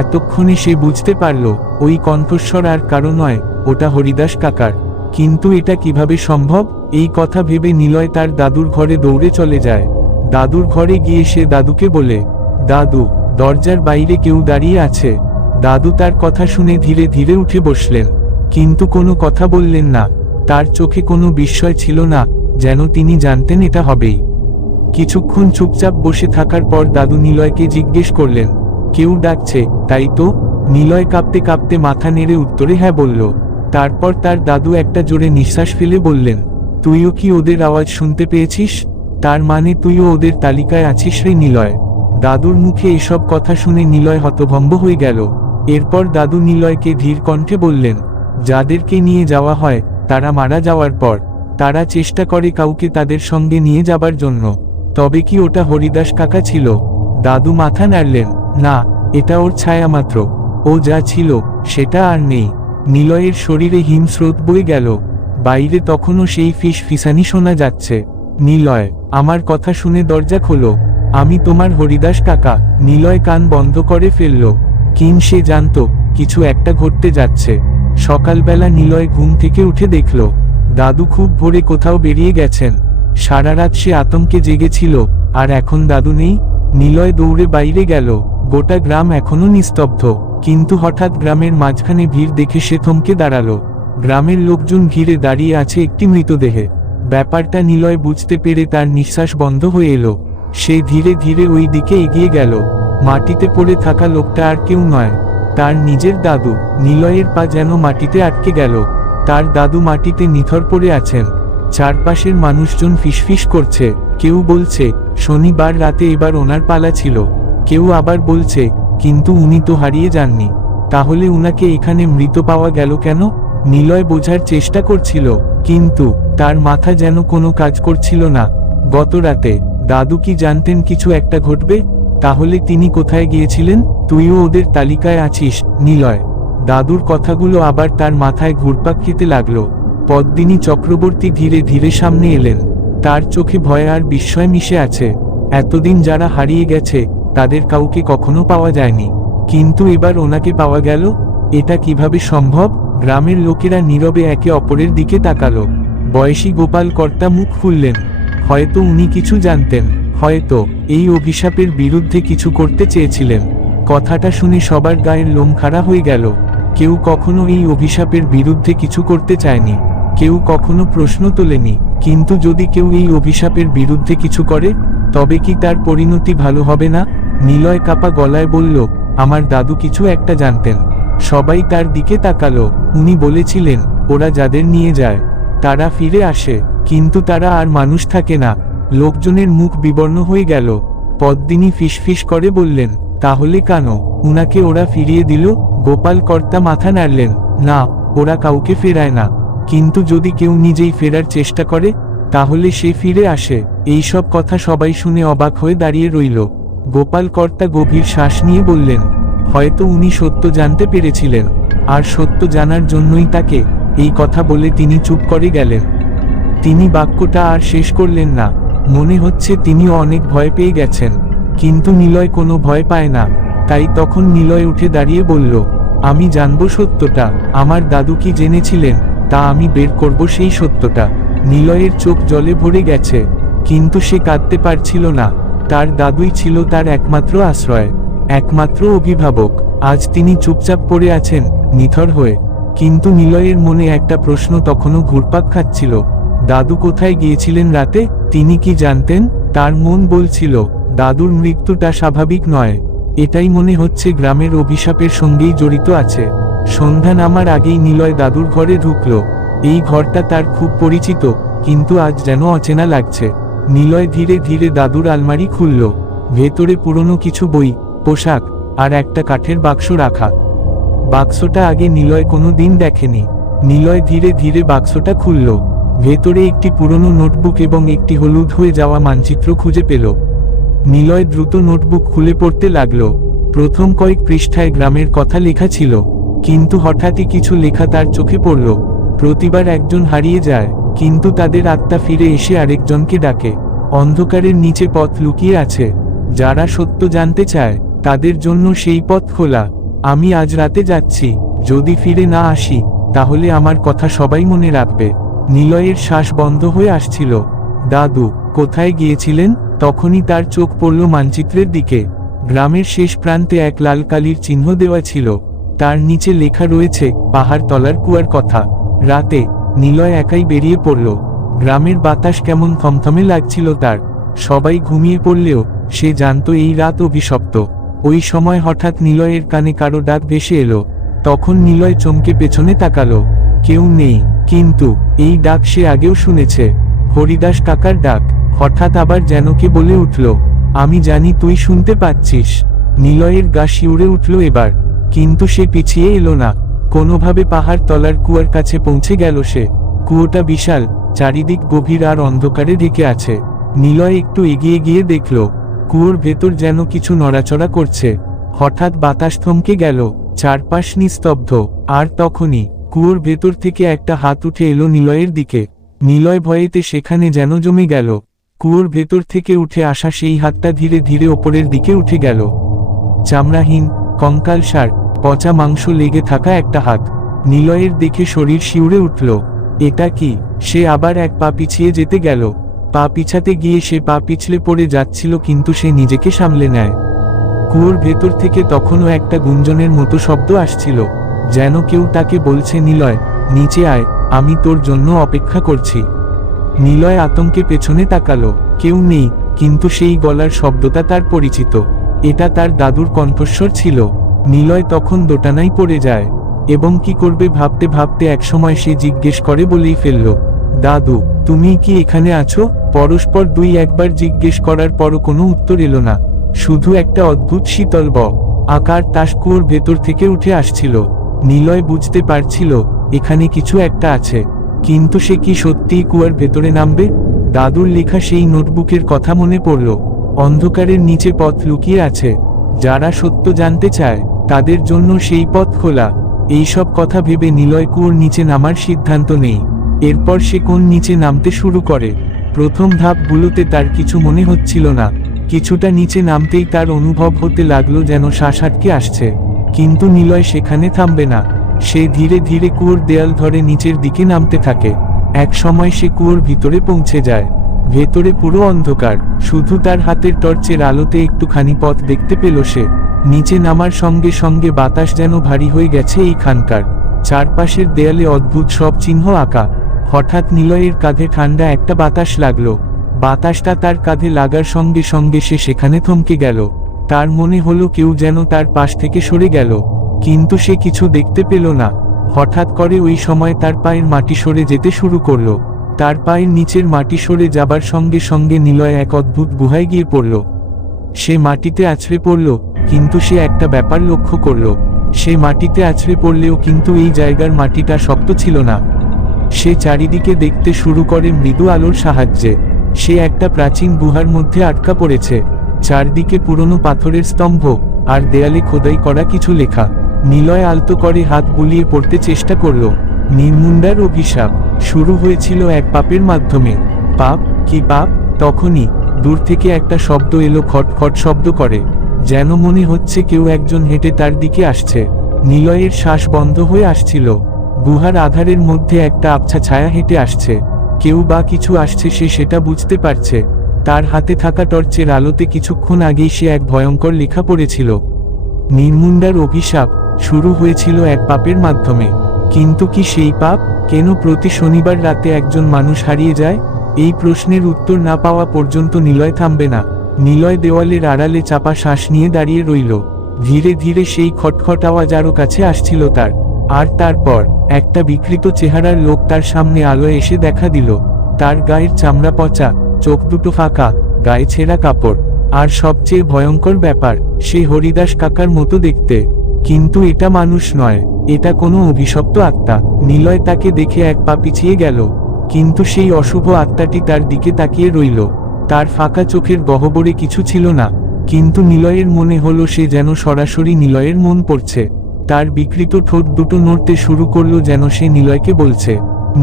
এতক্ষণে সে বুঝতে পারল ওই কণ্ঠস্বর আর কারো নয়, ওটা হরিদাস কাকার। কিন্তু এটা কিভাবে সম্ভব? এই কথা ভেবে নিলয় তার দাদুর ঘরে দৌড়ে চলে যায়। দাদুর ঘরে গিয়ে সে দাদুকে বলে, দাদু, দরজার বাইরে কেউ দাঁড়িয়ে আছে। দাদু তার কথা শুনে ধীরে ধীরে উঠে বসলেন, কিন্তু কোনো কথা বললেন না। তার চোখে কোনো বিস্ময় ছিল না, যেন তিনি জানতেন এটা হবেই। কিছুক্ষণ চুপচাপ বসে থাকার পর দাদু নিলয়কে জিজ্ঞেস করলেন, কেউ ডাকছে তাই তো? নিলয় কাঁপতে কাঁপতে মাথা নেড়ে উত্তরে হ্যাঁ বলল। তারপর তার দাদু একটা জোরে নিঃশ্বাস ফেলে বললেন, তুইও কি ওদের আওয়াজ শুনতে পেয়েছিস? তার মানে তুইও ওদের তালিকায় আছিস রে নিলয়। দাদুর মুখে এসব কথা শুনে নিলয় হতভম্ব হয়ে গেল। এরপর দাদু নিলয়কে ধীর কণ্ঠে বললেন, যাদেরকে নিয়ে যাওয়া হয় তারা মারা যাওয়ার পর তারা চেষ্টা করে কাউকে তাদের সঙ্গে নিয়ে যাবার জন্য। তবে কি ওটা হরিদাস কাকা ছিল? দাদু মাথা নাড়লেন, না, এটা ওর ছায়া মাত্র। ও যা ছিল সেটা আর নেই। নিলয়ের শরীরে হিমস্রোত বয়ে গেল। বাইরে তখনও সেই ফিসফিসানি শোনা যাচ্ছে, নিলয়, আমার কথা শুনে দরজা খোলো, আমি তোমার হরিদাস কাকা। নিলয় কান বন্ধ করে ফেলল। কিন্তু সে জানত কিছু একটা ঘটতে যাচ্ছে। সকালবেলা নিলয় ঘুম থেকে উঠে দেখল দাদু খুব ভোরে কোথাও বেরিয়ে গেছেন। সারা রাত সে আতঙ্কে জেগেছিল, আর এখন দাদু নেই। নিলয় দৌড়ে বাইরে গেল। গোটা গ্রাম এখনো নিস্তব্ধ, কিন্তু হঠাৎ গ্রামের মাঝখানে ভিড় দেখে সে থমকে দাঁড়ালো। গ্রামের লোকজন ঘিরে দাঁড়িয়ে আছে একটি মৃতদেহে। ব্যাপারটা নিলয় বুঝতে পেরে তার নিঃশ্বাস বন্ধ হয়ে এলো। সে ধীরে ধীরে ওই দিকে এগিয়ে গেল। মাটিতে পড়ে থাকা লোকটা আর কেউ নয়, তার নিজের দাদু। নিলয়ের পা যেন মাটিতে আটকে গেল। তার দাদু মাটিতে নিথর পড়ে আছেন। চারপাশের মানুষজন ফিসফিস করছে। কেউ বলছে শনিবার রাতে এবার ওনার পালা ছিল। কেউ আবার বলছে কিন্তু উনি তো হারিয়ে যাননি, তাহলে উনাকে এখানে মৃত পাওয়া গেল কেন? নিলয় বোঝার চেষ্টা করছিল, কিন্তু তার মাথা যেন কোনো কাজ করছিল না। গত রাতে দাদু কি জানতেন কিছু একটা ঘটবে? তাহলে তিনি কোথায় গিয়েছিলেন? তুইও ওদের তালিকায় আছিস নিলয়। দাদুর কথাগুলো আবার তার মাথায় ঘুরপাক খেতে লাগলো। পদ্মিনী চক্রবর্তী ধীরে ধীরে সামনে এলেন। তার চোখে ভয় আর বিস্ময় মিশে আছে। এতদিন যারা হারিয়ে গেছে তাদের কাউকে কখনো পাওয়া যায়নি, কিন্তু এবার ওনাকে পাওয়া গেল। এটা কিভাবে সম্ভব? গ্রামের লোকেরা নীরবে একে অপরের দিকে তাকালো। বয়সী গোপাল কর্তা মুখ খুললেন। হয়তো উনি কিছু জানতেন, হয়তো এই অভিশাপের বিরুদ্ধে কিছু করতে চেয়েছিলেন। কথাটা শুনে সবার গায়ের লোম খাড়া হয়ে গেল। কেউ কখনো এই অভিশাপের বিরুদ্ধে কিছু করতে চায়নি, কেউ কখনো প্রশ্ন তোলেনি। কিন্তু যদি কেউ এই অভিশাপের বিরুদ্ধে কিছু করে, তবে কি তার পরিণতি ভালো হবে না? নিলয় কাপা গলায় বলল, আমার দাদু কিছু একটা জানতেন। সবাই তার দিকে তাকালো। উনি বলেছিলেন, ওরা যাদের নিয়ে যায় তারা ফিরে আসে, কিন্তু তারা আর মানুষ থাকে না। লোকজনের মুখ বিবর্ণ হয়ে গেল। পদ্মিনী ফিসফিস করে বললেন, তাহলে কেন উনাকে ওরা ফিরিয়ে দিল? গোপাল কর্তা মাথা নাড়লেন, না, ওরা কাউকে ফেরায় না, কিন্তু যদি কেউ নিজেই ফেরার চেষ্টা করে তাহলে সে ফিরে আসে। এইসব কথা সবাই শুনে অবাক হয়ে দাঁড়িয়ে রইল। গোপাল কর্তা গভীর শ্বাস নিয়ে বললেন, হয়তো উনি সত্য জানতে পেরেছিলেন, আর সত্য জানার জন্যই তাকে এই কথা বলে তিনি চুপ করে গেলেন। তিনি বাক্যটা আর শেষ করলেন না। মনে হচ্ছে তিনিও অনেক ভয় পেয়ে গেছেন, কিন্তু নিলয় কোনো ভয় পায় না। তাই তখন নিলয় উঠে দাঁড়িয়ে বলল, আমি জানব সত্যটা। আমার দাদু কি জেনেছিলেন তা আমি বের করব সেই সত্যটা। নিলয়ের চোখ জলে ভরে গেছে, কিন্তু সে কাঁদতে পারছিল না। তার দাদুই ছিল তার একমাত্র আশ্রয়, একমাত্র অভিভাবক। আজ তিনি চুপচাপ পড়ে আছেন, নিথর হয়ে। কিন্তু নিলয়ের মনে একটা প্রশ্ন তখনও ঘুরপাক খাচ্ছিল, দাদু কোথায় গিয়েছিলেন রাতে? তিনি কি জানতেন? তার মন বলছিল, দাদুর মৃত্যুটা স্বাভাবিক নয়। এটাই মনে হচ্ছে গ্রামের অভিশাপের সঙ্গেই জড়িত আছে। সন্ধ্যা নামার আগেই নিলয় দাদুর ঘরে ঢুকল। এই ঘরটা তার খুব পরিচিত, কিন্তু আজ যেন অচেনা লাগছে। নিলয় ধীরে ধীরে দাদুর আলমারি খুলল। ভেতরে পুরনো কিছু বই, পোশাক আর একটা কাঠের বাক্স রাখা। বাক্সটা আগে নিলয় কোনো দিন দেখেনি। নিলয় ধীরে ধীরে বাক্সটা খুলল। ভেতরে একটি পুরনো নোটবুক এবং একটি হলুদ হয়ে যাওয়া মানচিত্র খুঁজে পেল। নিলয় দ্রুত নোটবুক খুলে পড়তে লাগল। প্রথম কয়েক পৃষ্ঠায় গ্রামের কথা লেখা ছিল, কিন্তু হঠাৎই কিছু লেখা তার চোখে পড়ল। প্রতিবার একজন হারিয়ে যায়, কিন্তু তাদের আত্মা ফিরে এসে আরেকজনকে ডাকে। অন্ধকারের নিচে পথ লুকিয়ে আছে। যারা সত্য জানতে চায় তাদের জন্য সেই পথ খোলা। আমি আজ রাতে যাচ্ছি, যদি ফিরে না আসি তাহলে আমার কথা সবাই মনে রাখবে। নিলয়ের শ্বাস বন্ধ হয়ে আসছিল। দাদু কোথায় গিয়েছিলেন? তখনই তার চোখ পড়ল মানচিত্রের দিকে। গ্রামের শেষ প্রান্তে এক লাল কালির চিহ্ন দেওয়া ছিল, তার নিচে লেখা রয়েছে পাহাড় তলার কুয়ার কথা। রাতে নিলয় একাই বেরিয়ে পড়ল। গ্রামের বাতাস কেমন থমথমে লাগছিল তার। সবাই ঘুমিয়ে পড়লেও সে জানত এই রাত অভিশপ্ত। ওই সময় হঠাৎ নিলয়ের কানে কারো ডাক ভেসে এলো। তখন নিলয় চমকে পেছনে তাকালো। কেউ নেই, কিন্তু এই ডাক সে আগেও শুনেছে, হরিদাস কাকার ডাক। হঠাৎ আবার যেন কে বলে উঠল, আমি জানি তুই শুনতে পাচ্ছিস। নিলয়ের গা শিউরে উঠল এবার, কিন্তু সে পিছিয়ে এলো না। কোনোভাবে পাহাড় তলার কুয়ার কাছে পৌঁছে গেল সে। কুয়োটা বিশাল, চারিদিক গভীর আর অন্ধকারে ঢেকে আছে। নিলয় একটু এগিয়ে গিয়ে দেখল, কুয়োর ভেতর যেন কিছু নড়াচড়া করছে। হঠাৎ বাতাস থমকে গেল, চারপাশ নিস্তব্ধ। আর তখনই কুয়োর ভেতর থেকে একটা হাত উঠে এলো নিলয়ের দিকে। নিলয় ভয়েতে সেখানে যেন জমে গেল। কুয়োর ভেতর থেকে উঠে আসা সেই হাতটা ধীরে ধীরে ওপরের দিকে উঠে গেল। চামড়াহীন, কঙ্কালসার, পচা মাংস লেগে থাকা একটা হাত। নিলয়ের দেখে শরীর শিউরে উঠল। এটা কি? সে আবার এক পা পিছিয়ে যেতে গেল। পা পিছাতে গিয়ে সে পা পিছলে পড়ে যাচ্ছিল, কিন্তু সে নিজেকে সামলে নেয়। কুয়োর ভেতর থেকে তখনও একটা গুঞ্জনের মতো শব্দ আসছিল, যেন কেউ তাকে বলছে, নিলয় নিচে আয়, আমি তোর জন্য অপেক্ষা করছি। নিলয় আতঙ্কে পেছনে তাকালো। কেউ নেই, কিন্তু সেই গলার শব্দটা তার পরিচিত। এটা তার দাদুর কণ্ঠস্বর ছিল। নিলয় তখন দোটানায় পড়ে যায়, এবং কি করবে ভাবতে ভাবতে একসময় সে জিজ্ঞেস করে বলেই ফেলল, দাদু তুমি কি এখানে আছো? পরস্পর দুই একবার জিজ্ঞেস করার পরও কোনো উত্তর এলো না। শুধু একটা অদ্ভুত শীতল আকার তাস কুয়োর ভেতর থেকে উঠে আসছিল। নিলয় বুঝতে পারছিল এখানে কিছু একটা আছে, কিন্তু সে কি সত্যিই কুয়ার ভেতরে নামবে? দাদুর লেখা সেই নোটবুকের কথা মনে পড়ল। অন্ধকারের নিচে পথ লুকিয়ে আছে। যারা সত্য জানতে চায় তাদের জন্য সেই পথ খোলা। এইসব কথা ভেবে নিলয় কুয়োর নিচে নামার সিদ্ধান্ত নেই। এরপর সে কোন নিচে নামতে শুরু করে। প্রথম ধাপগুলোতে তার কিছু মনে হচ্ছিল না। কিছুটা নিচে নামতেই তার অনুভব হতে লাগলো যেন শ্বাস আটকে আসছে। কিন্তু নিলয় সেখানে থামবে না। সে ধীরে ধীরে কুয়োর দেয়াল ধরে নিচের দিকে নামতে থাকে। এক সময় সে কুয়োর ভিতরে পৌঁছে যায়। ভেতরে পুরো অন্ধকার, শুধু তার হাতের টর্চের আলোতে একটুখানি পথ দেখতে পেল সে। নিচে নামার সঙ্গে সঙ্গে বাতাস যেন ভারী হয়ে গেছে এইখানকার। চারপাশের দেয়ালে অদ্ভুত সব চিহ্ন আঁকা। হঠাৎ নিলয়ের কাঁধে ঠান্ডা একটা বাতাস লাগলো। বাতাসটা তার কাঁধে লাগার সঙ্গে সঙ্গে সে সেখানে থমকে গেল। তার মনে হলো কেউ যেন তার পাশ থেকে সরে গেল, কিন্তু সে কিছু দেখতে পেল না। হঠাৎ করে ওই সময় তার পায়ের মাটি সরে যেতে শুরু করলো। তার পায়ের নিচের মাটি সরে যাবার সঙ্গে সঙ্গে নিলয় এক অদ্ভুত গুহায় গিয়ে পড়ল। সে মাটিতে আছড়ে পড়ল, কিন্তু সে একটা ব্যাপার লক্ষ্য করল। সে মাটিতে আছড়ে পড়লেও কিন্তু এই জায়গার মাটিটা শক্ত ছিল না। সে চারিদিকে দেখতে শুরু করে মৃদু আলোর সাহায্যে। সে একটা প্রাচীন গুহার মধ্যে আটকা পড়েছে। চারদিকে পুরনো পাথরের স্তম্ভ, আর দেয়ালে খোদাই করা কিছু লেখা। নিলয় আলতো করে হাত বুলিয়ে পড়তে চেষ্টা করল। নির্মুণ্ডার অভিশাপ শুরু হয়েছিল এক পাপের মাধ্যমে। পাপ? কি পাপ? তখনই দূর থেকে একটা শব্দ এলো, খটখট শব্দ করে, যেন মনে হচ্ছে কেউ একজন হেঁটে তার দিকে আসছে। নিলয়ের শ্বাস বন্ধ হয়ে আসছিল। গুহার আধারের মধ্যে একটা আবছা ছায়া হেঁটে আসছে। কেউ বা কিছু আসছে, সে সেটা বুঝতে পারছে। তার হাতে থাকা টর্চের আলোতে কিছুক্ষণ আগেই সে এক ভয়ঙ্কর লেখা পড়েছিল। নির্মুণ্ডার অভিশাপ শুরু হয়েছিল এক পাপের মাধ্যমে। কিন্তু কি সেই পাপ? কেন প্রতি শনিবার রাতে একজন মানুষ হারিয়ে যায়? এই প্রশ্নের উত্তর না পাওয়া পর্যন্ত নিলয় থামবে না। নিলয় দেওয়ালের আড়ালে চাপা শ্বাস নিয়ে দাঁড়িয়ে রইল। ধীরে ধীরে সেই খটখট আওয়াজ আরও কাছে আসছিল তার। আর তারপর একটা বিকৃত চেহারার লোক তার সামনে আলোয় এসে দেখা দিল। তার গায়ের চামড়া পচা, চোখ দুটো ফাঁকা, গায়ে ছেঁড়া কাপড়, আর সবচেয়ে ভয়ঙ্কর ব্যাপার, সে হরিদাস কাকার মতো দেখতে। কিন্তু এটা মানুষ নয়, এটা কোনো অভিশপ্ত আত্মা। নিলয় তাকে দেখে এক পা পিছিয়ে গেল, কিন্তু সেই অশুভ আত্মাটি তার দিকে তাকিয়ে রইল। তার ফাঁকা চোখের গহ্বরে কিছু ছিল না, কিন্তু নিলয়ের মনে হলো সে যেন সরাসরি নিলয়ের মন পড়ছে। তার বিকৃত ঠোঁট দুটো নড়তে শুরু করলো, যেন সে নিলয়কে বলছে,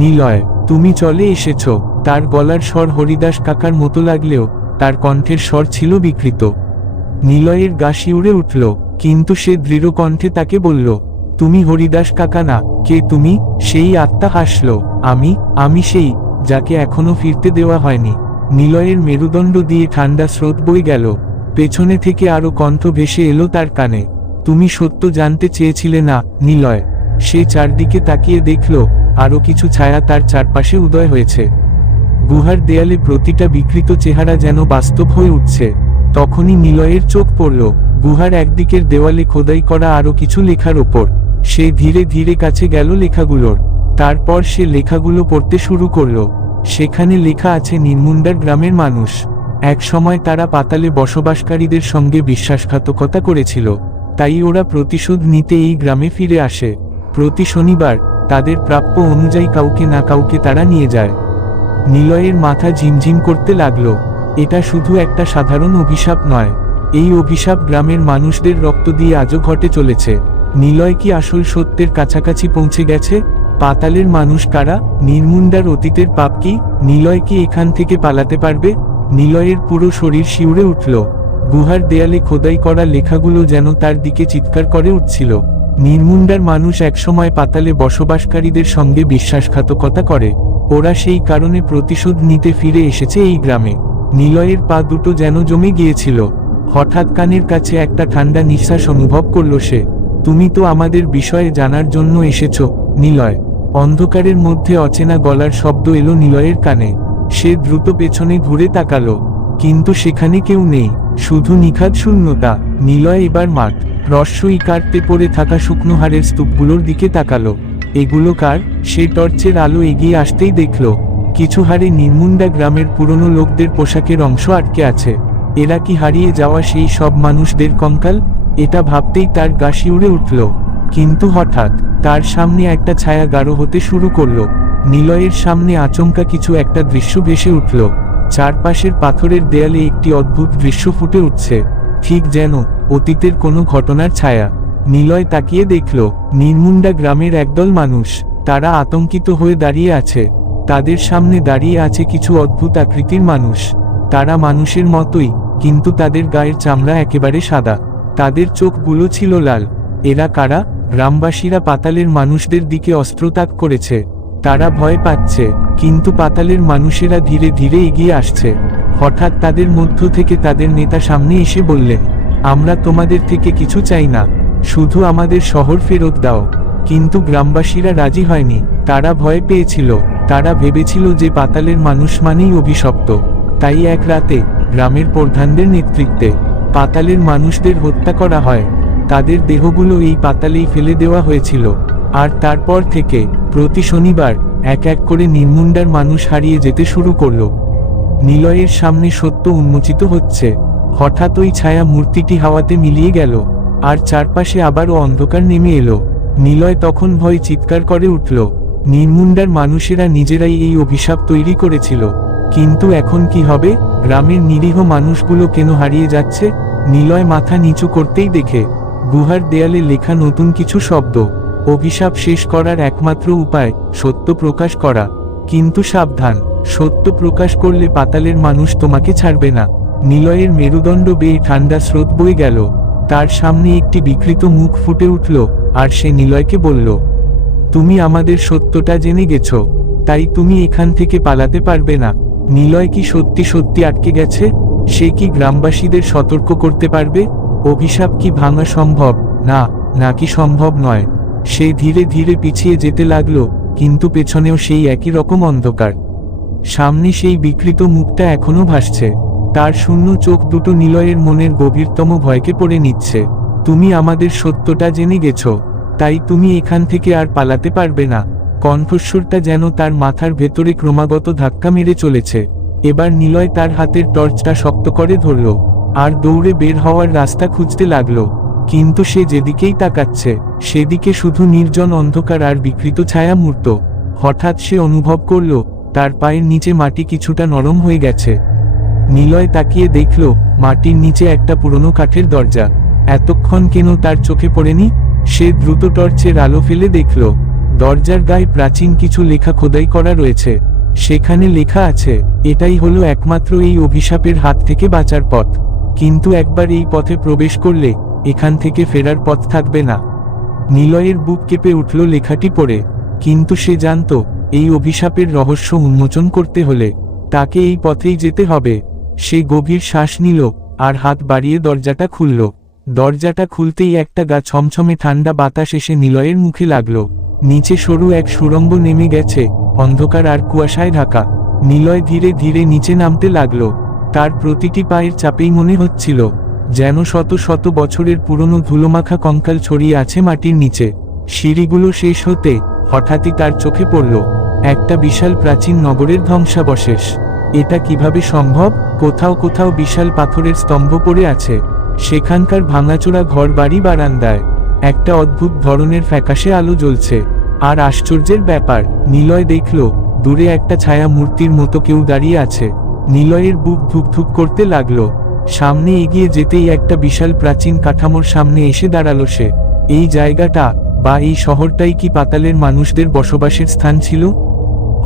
নিলয়, তুমি চলে এসেছ। তার গলার স্বর হরিদাস কাকার মতো লাগলেও তার কণ্ঠের স্বর ছিল বিকৃত। নিলয়ের গা শিউরে উঠল, কিন্তু সে দৃঢ় কণ্ঠে তাকে বলল, তুমি হরিদাস কাকা না। কে তুমি? সেই আত্মা হাসল, আমি সেই, যাকে এখনো ফিরতে দেওয়া হয়নি। নিলয়ের মেরুদণ্ড দিয়ে ঠান্ডা স্রোত বয়ে গেল। পেছনে থেকে আরো কণ্ঠ ভেসে এলো তার কানে, তুমি সত্য জানতে চেয়েছিলে না, নিলয়। সে চারদিকে তাকিয়ে দেখল, আরো কিছু ছায়া তার চারপাশে উদয় হয়েছে। গুহার দেয়ালে প্রতিটা বিকৃত চেহারা যেন বাস্তব হয়ে উঠছে। তখনই নিলয়ের চোখ পড়ল গুহার একদিকের দেওয়ালে খোদাই করা আরো কিছু লেখার ওপর। সে ধীরে ধীরে কাছে গেল লেখাগুলোর। তারপর সে লেখাগুলো পড়তে শুরু করল। সেখানে লেখা আছে, নির্মুণ্ডার গ্রামের মানুষ এক সময় তারা পাতালে বসবাসকারীদের সঙ্গে বিশ্বাসঘাতকতা করেছিল, তাই ওরা প্রতিশোধ নিতে এই গ্রামে ফিরে আসে। প্রতি শনিবার তাদের প্রাপ্য অনুযায়ী কাউকে না কাউকে তারা নিয়ে যায়। নিলয়ের মাথা ঝিমঝিম করতে লাগলো। এটা শুধু একটা সাধারণ অভিশাপ নয়, এই অভিশাপ গ্রামের মানুষদের রক্ত দিয়ে আজও ঘটে চলেছে। নিলয় কি আসল সত্যের কাছাকাছি পৌঁছে গেছে? পাতালের মানুষ কারা? নির্মুণ্ডার অতীতের পাপ কি? নিলয় কি এখান থেকে পালাতে পারবে? নিলয়ের পুরো শরীর শিউরে উঠল। গুহার দেয়ালে খোদাই করা লেখাগুলো যেন তার দিকে চিৎকার করে উঠছিল। নির্মুণ্ডার মানুষ একসময় পাতালে বসবাসকারীদের সঙ্গে বিশ্বাসঘাতকতা করে। ওরা সেই কারণে প্রতিশোধ নিতে ফিরে এসেছে এই গ্রামে। নিলয়ের পা দুটো যেন জমে গিয়েছিল। হঠাৎ কানের কাছে একটা ঠান্ডা নিঃশ্বাস অনুভব করল সে। তুমি তো আমাদের বিষয়ে জানার জন্য এসেছ, নিলয়। অন্ধকারের মধ্যে অচেনা গলার শব্দ এলো নিলয়ের কানে। সে দ্রুত পেছনে ঘুরে তাকালো, কিন্তু সেখানে কেউ নেই, শুধু নিখাদ শূন্যতা। নিলয় এবার মাঠ রস্যই কাটতে পড়ে থাকা শুকনো হাড়ের স্তূপগুলোর দিকে তাকালো। এগুলো কার? সে টর্চের আলো এগিয়ে আসতেই দেখল কিছু হাড়ে নির্মুণ্ডা গ্রামের পুরনো লোকদের পোশাকের অংশ আটকে আছে। এরা কি হারিয়ে যাওয়া সেই সব মানুষদের কঙ্কাল? এটা ভাবতেই তার গা শিউরে উঠল। কিন্তু হঠাৎ তার সামনে একটা ছায়া গাঢ় হতে শুরু করলো। নিলয়ের সামনে আচমকা কিছু একটা দৃশ্য ভেসে উঠল। চারপাশের পাথরের দেয়ালে একটি অদ্ভুত দৃশ্য ফুটে উঠছে, ঠিক যেন অতীতের কোনো ঘটনার ছায়া। নিলয় তাকিয়ে দেখল নির্মুণ্ডা গ্রামের একদল মানুষ। তারা আতঙ্কিত হয়ে দাঁড়িয়ে আছে। তাদের সামনে দাঁড়িয়ে আছে কিছু অদ্ভুত আকৃতির মানুষ। তারা মানুষের মতোই, কিন্তু তাদের গায়ের চামড়া একেবারে সাদা। তাদের চোখগুলো ছিল লাল। এরা কারা? গ্রামবাসীরা পাতালের মানুষদের দিকে অস্ত্রতাক করেছে। তারা ভয় পাচ্ছে, কিন্তু পাতালের মানুষেরা ধীরে ধীরে এগিয়ে আসছে। হঠাৎ তাদের মধ্য থেকে তাদের নেতা সামনে এসে বললেন, আমরা তোমাদের থেকে কিছু চাই না, শুধু আমাদের শহর ফেরত দাও। কিন্তু গ্রামবাসীরা রাজি হয়নি। তারা ভয় পেয়েছিল। তারা ভেবেছিল যে পাতালের মানুষ মানেই অভিশপ্ত। তাই এক রাতে গ্রামের প্রধানদের নেতৃত্বে পাতালের মানুষদের হত্যা করা হয়। তাদের দেহগুলো এই পাতালেই ফেলে দেওয়া হয়েছিল। আর তারপর থেকে প্রতি শনিবার এক এক করে নির্মুণ্ডার মানুষ হারিয়ে যেতে শুরু করল। নিলয়ের সামনে সত্য উন্মোচিত হচ্ছে। হঠাৎ ওই ছায়া মূর্তিটি হাওয়াতে মিলিয়ে গেল, আর চারপাশে আবারও অন্ধকার নেমে এলো। নিলয় তখন ভয়ে চিৎকার করে উঠল। নির্মুণ্ডার মানুষেরা নিজেরাই এই অভিশাপ তৈরি করেছিল। কিন্তু এখন কি হবে? গ্রামের নিরীহ মানুষগুলো কেন হারিয়ে যাচ্ছে? নিলয় মাথা নিচু করতেই দেখে গুহার দেয়ালে লেখা নতুন কিছু শব্দ। অভিশাপ শেষ করার একমাত্র উপায় সত্য প্রকাশ করা। কিন্তু সাবধান, সত্য প্রকাশ করলে পাতালের মানুষ তোমাকে ছাড়বে না। নিলয়ের মেরুদণ্ড বেয়ে ঠান্ডা স্রোত বয়ে গেল। তার সামনে একটি বিকৃত মুখ ফুটে উঠল, আর সে নিলয়কে বলল, তুমি আমাদের সত্যটা জেনে গেছ, তাই তুমি এখান থেকে পালাতে পারবে না। নিলয় কি সত্যি সত্যি আটকে গেছে? সে কি গ্রামবাসীদের সতর্ক করতে পারবে? অভিশাপ কি ভাঙা সম্ভব? না, নাকি সম্ভব নয়? সে ধীরে ধীরে পিছিয়ে যেতে লাগলো, কিন্তু পেছনেও সেই একই রকম অন্ধকার। সামনে সেই বিকৃত মুখটা এখনো ভাসছে। তার শূন্য চোখ দুটো নিলয়ের মনের গভীরতম ভয়কে পড়ে নিচ্ছে। তুমি আমাদের সত্যটা জেনে গেছ, তাই তুমি এখান থেকে আর পালাতে পারবে না। কণ্ঠস্বরটা যেন তার মাথার ভেতরে ক্রমাগত ধাক্কা মেরে চলেছে। এবার নিলয় তার হাতের টর্চটা শক্ত করে ধরল, আর দৌড়ে বের হওয়ার রাস্তা খুঁজতে লাগলো। কিন্তু সে যেদিকেই তাকাচ্ছে, সেদিকে শুধু নির্জন অন্ধকার আর বিকৃত ছায়া মূর্ত। হঠাৎ সে অনুভব করল তার পায়ের নিচে মাটি কিছুটা নরম হয়ে গেছে। নিলয় তাকিয়ে দেখল মাটির নিচে একটা পুরনো কাঠের দরজা। এতক্ষণ কেন তার চোখে পড়েনি? সে দ্রুত টর্চের আলো ফেলে দেখল দরজার গায়ে প্রাচীন কিছু লেখা খোদাই করা রয়েছে। সেখানে লেখা আছে, এটাই হলো একমাত্র এই অভিশাপের হাত থেকে বাঁচার পথ। কিন্তু একবার এই পথে প্রবেশ করলে এখান থেকে ফেরার পথ থাকবে না। নিলয়ের বুক কেঁপে উঠল লেখাটি পড়ে। কিন্তু সে জানত এই অভিশাপের রহস্য উন্মোচন করতে হলে তাকে এই পথেই যেতে হবে। সে গভীর শ্বাস নিল আর হাত বাড়িয়ে দরজাটা খুলল। দরজাটা খুলতেই একটা গা ছমছমে ঠান্ডা বাতাস এসে নিলয়ের মুখে লাগল। নিচে সরু এক সুড়ঙ্গ নেমে গেছে, অন্ধকার আর কুয়াশায় ঢাকা। নিলয় ধীরে ধীরে নিচে নামতে লাগলো। তার প্রতিটি পায়ের চাপেই মনে হচ্ছিল যেন শত শত বছরের পুরনো ধুলোমাখা কঙ্কাল ছড়িয়ে আছে মাটির নিচে। সিঁড়িগুলো শেষ হতে হঠাৎই তার চোখে পড়ল একটা বিশাল প্রাচীন নগরের ধ্বংসাবশেষ। এটা কিভাবে সম্ভব? কোথাও কোথাও বিশাল পাথরের স্তম্ভ পড়ে আছে, সেখানকার ভাঙাচোরা ঘর বাড়ি বারান্দায় একটা অদ্ভুত ধরনের ফ্যাকাশে আলো জ্বলছে। আর আশ্চর্যের ব্যাপার, নিলয় দেখল দূরে একটা ছায়া মূর্তির মতো কেউ দাঁড়িয়ে আছে। নিলয়ের বুক ধুকধুক করতে লাগলো। সামনে এগিয়ে যেতেই একটা বিশাল প্রাচীন কাঠামোর সামনে এসে দাঁড়ালো সে। এই জায়গাটা বা এই শহরটাই কি পাতালের মানুষদের বসবাসের স্থান ছিল?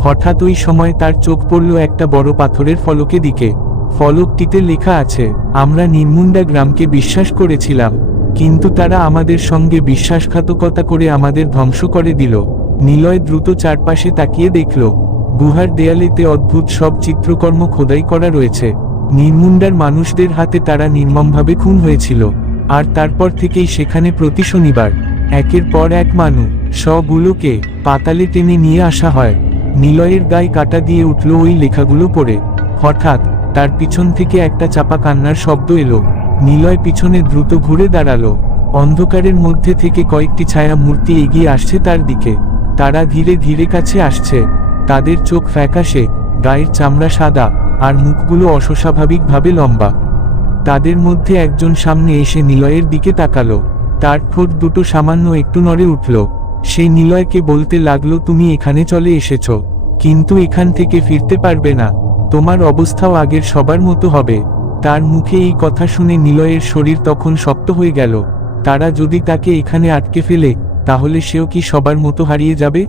হঠাৎ ওই সময় তার চোখ পড়ল একটা বড় পাথরের ফলকের দিকে। ফলকটিতে লেখা আছে, আমরা নির্মুণ্ডা গ্রামকে বিশ্বাস করেছিলাম, কিন্তু তারা আমাদের সঙ্গে বিশ্বাসঘাতকতা করে আমাদের ধ্বংস করে দিল। নিলয় দ্রুত চারপাশে তাকিয়ে দেখল গুহার দেয়ালেতে অদ্ভুত সব চিত্রকর্ম খোদাই করা রয়েছে। নির্মুণ্ডার মানুষদের হাতে তারা নির্মমভাবে খুন হয়েছিল। আর তারপর থেকেই সেখানে প্রতি শনিবার একের পর এক মানুষ সবগুলোকে পাতালে টেনে নিয়ে আসা হয়। নিলয়ের গায়ে কাটা দিয়ে উঠল ওই লেখাগুলো পড়ে। হঠাৎ তার পিছন থেকে একটা চাপা কান্নার শব্দ এলো। নিলয় পিছনে দ্রুত ঘুরে দাঁড়ালো। অন্ধকারের মধ্যে থেকে কয়েকটি ছায়া মূর্তি এগিয়ে আসছে তার দিকে। তারা ধীরে ধীরে কাছে আসছে। তাদের চোখ ফ্যাকাশে, গায়ের চামড়া সাদা, আর মুখগুলো অস্বাভাবিকভাবে লম্বা। তাদের মধ্যে একজন সামনে এসে নিলয়ের দিকে তাকালো। তার ঠোঁট দুটো সামান্য একটু নড়ে উঠল। সে নিলয়কে বলতে লাগলো, তুমি এখানে চলে এসেছ, কিন্তু এখান থেকে ফিরতে পারবে না। তোমার অবস্থাও আগের সবার মতো হবে। তার মুখে এই কথা শুনে নিলয়ের শরীর তখন শক্ত হয়ে গেল। তারা যদি তাকে এখানে আটকে ফেলে, তাহলে সেও কি সবার মতো হারিয়ে যাবে?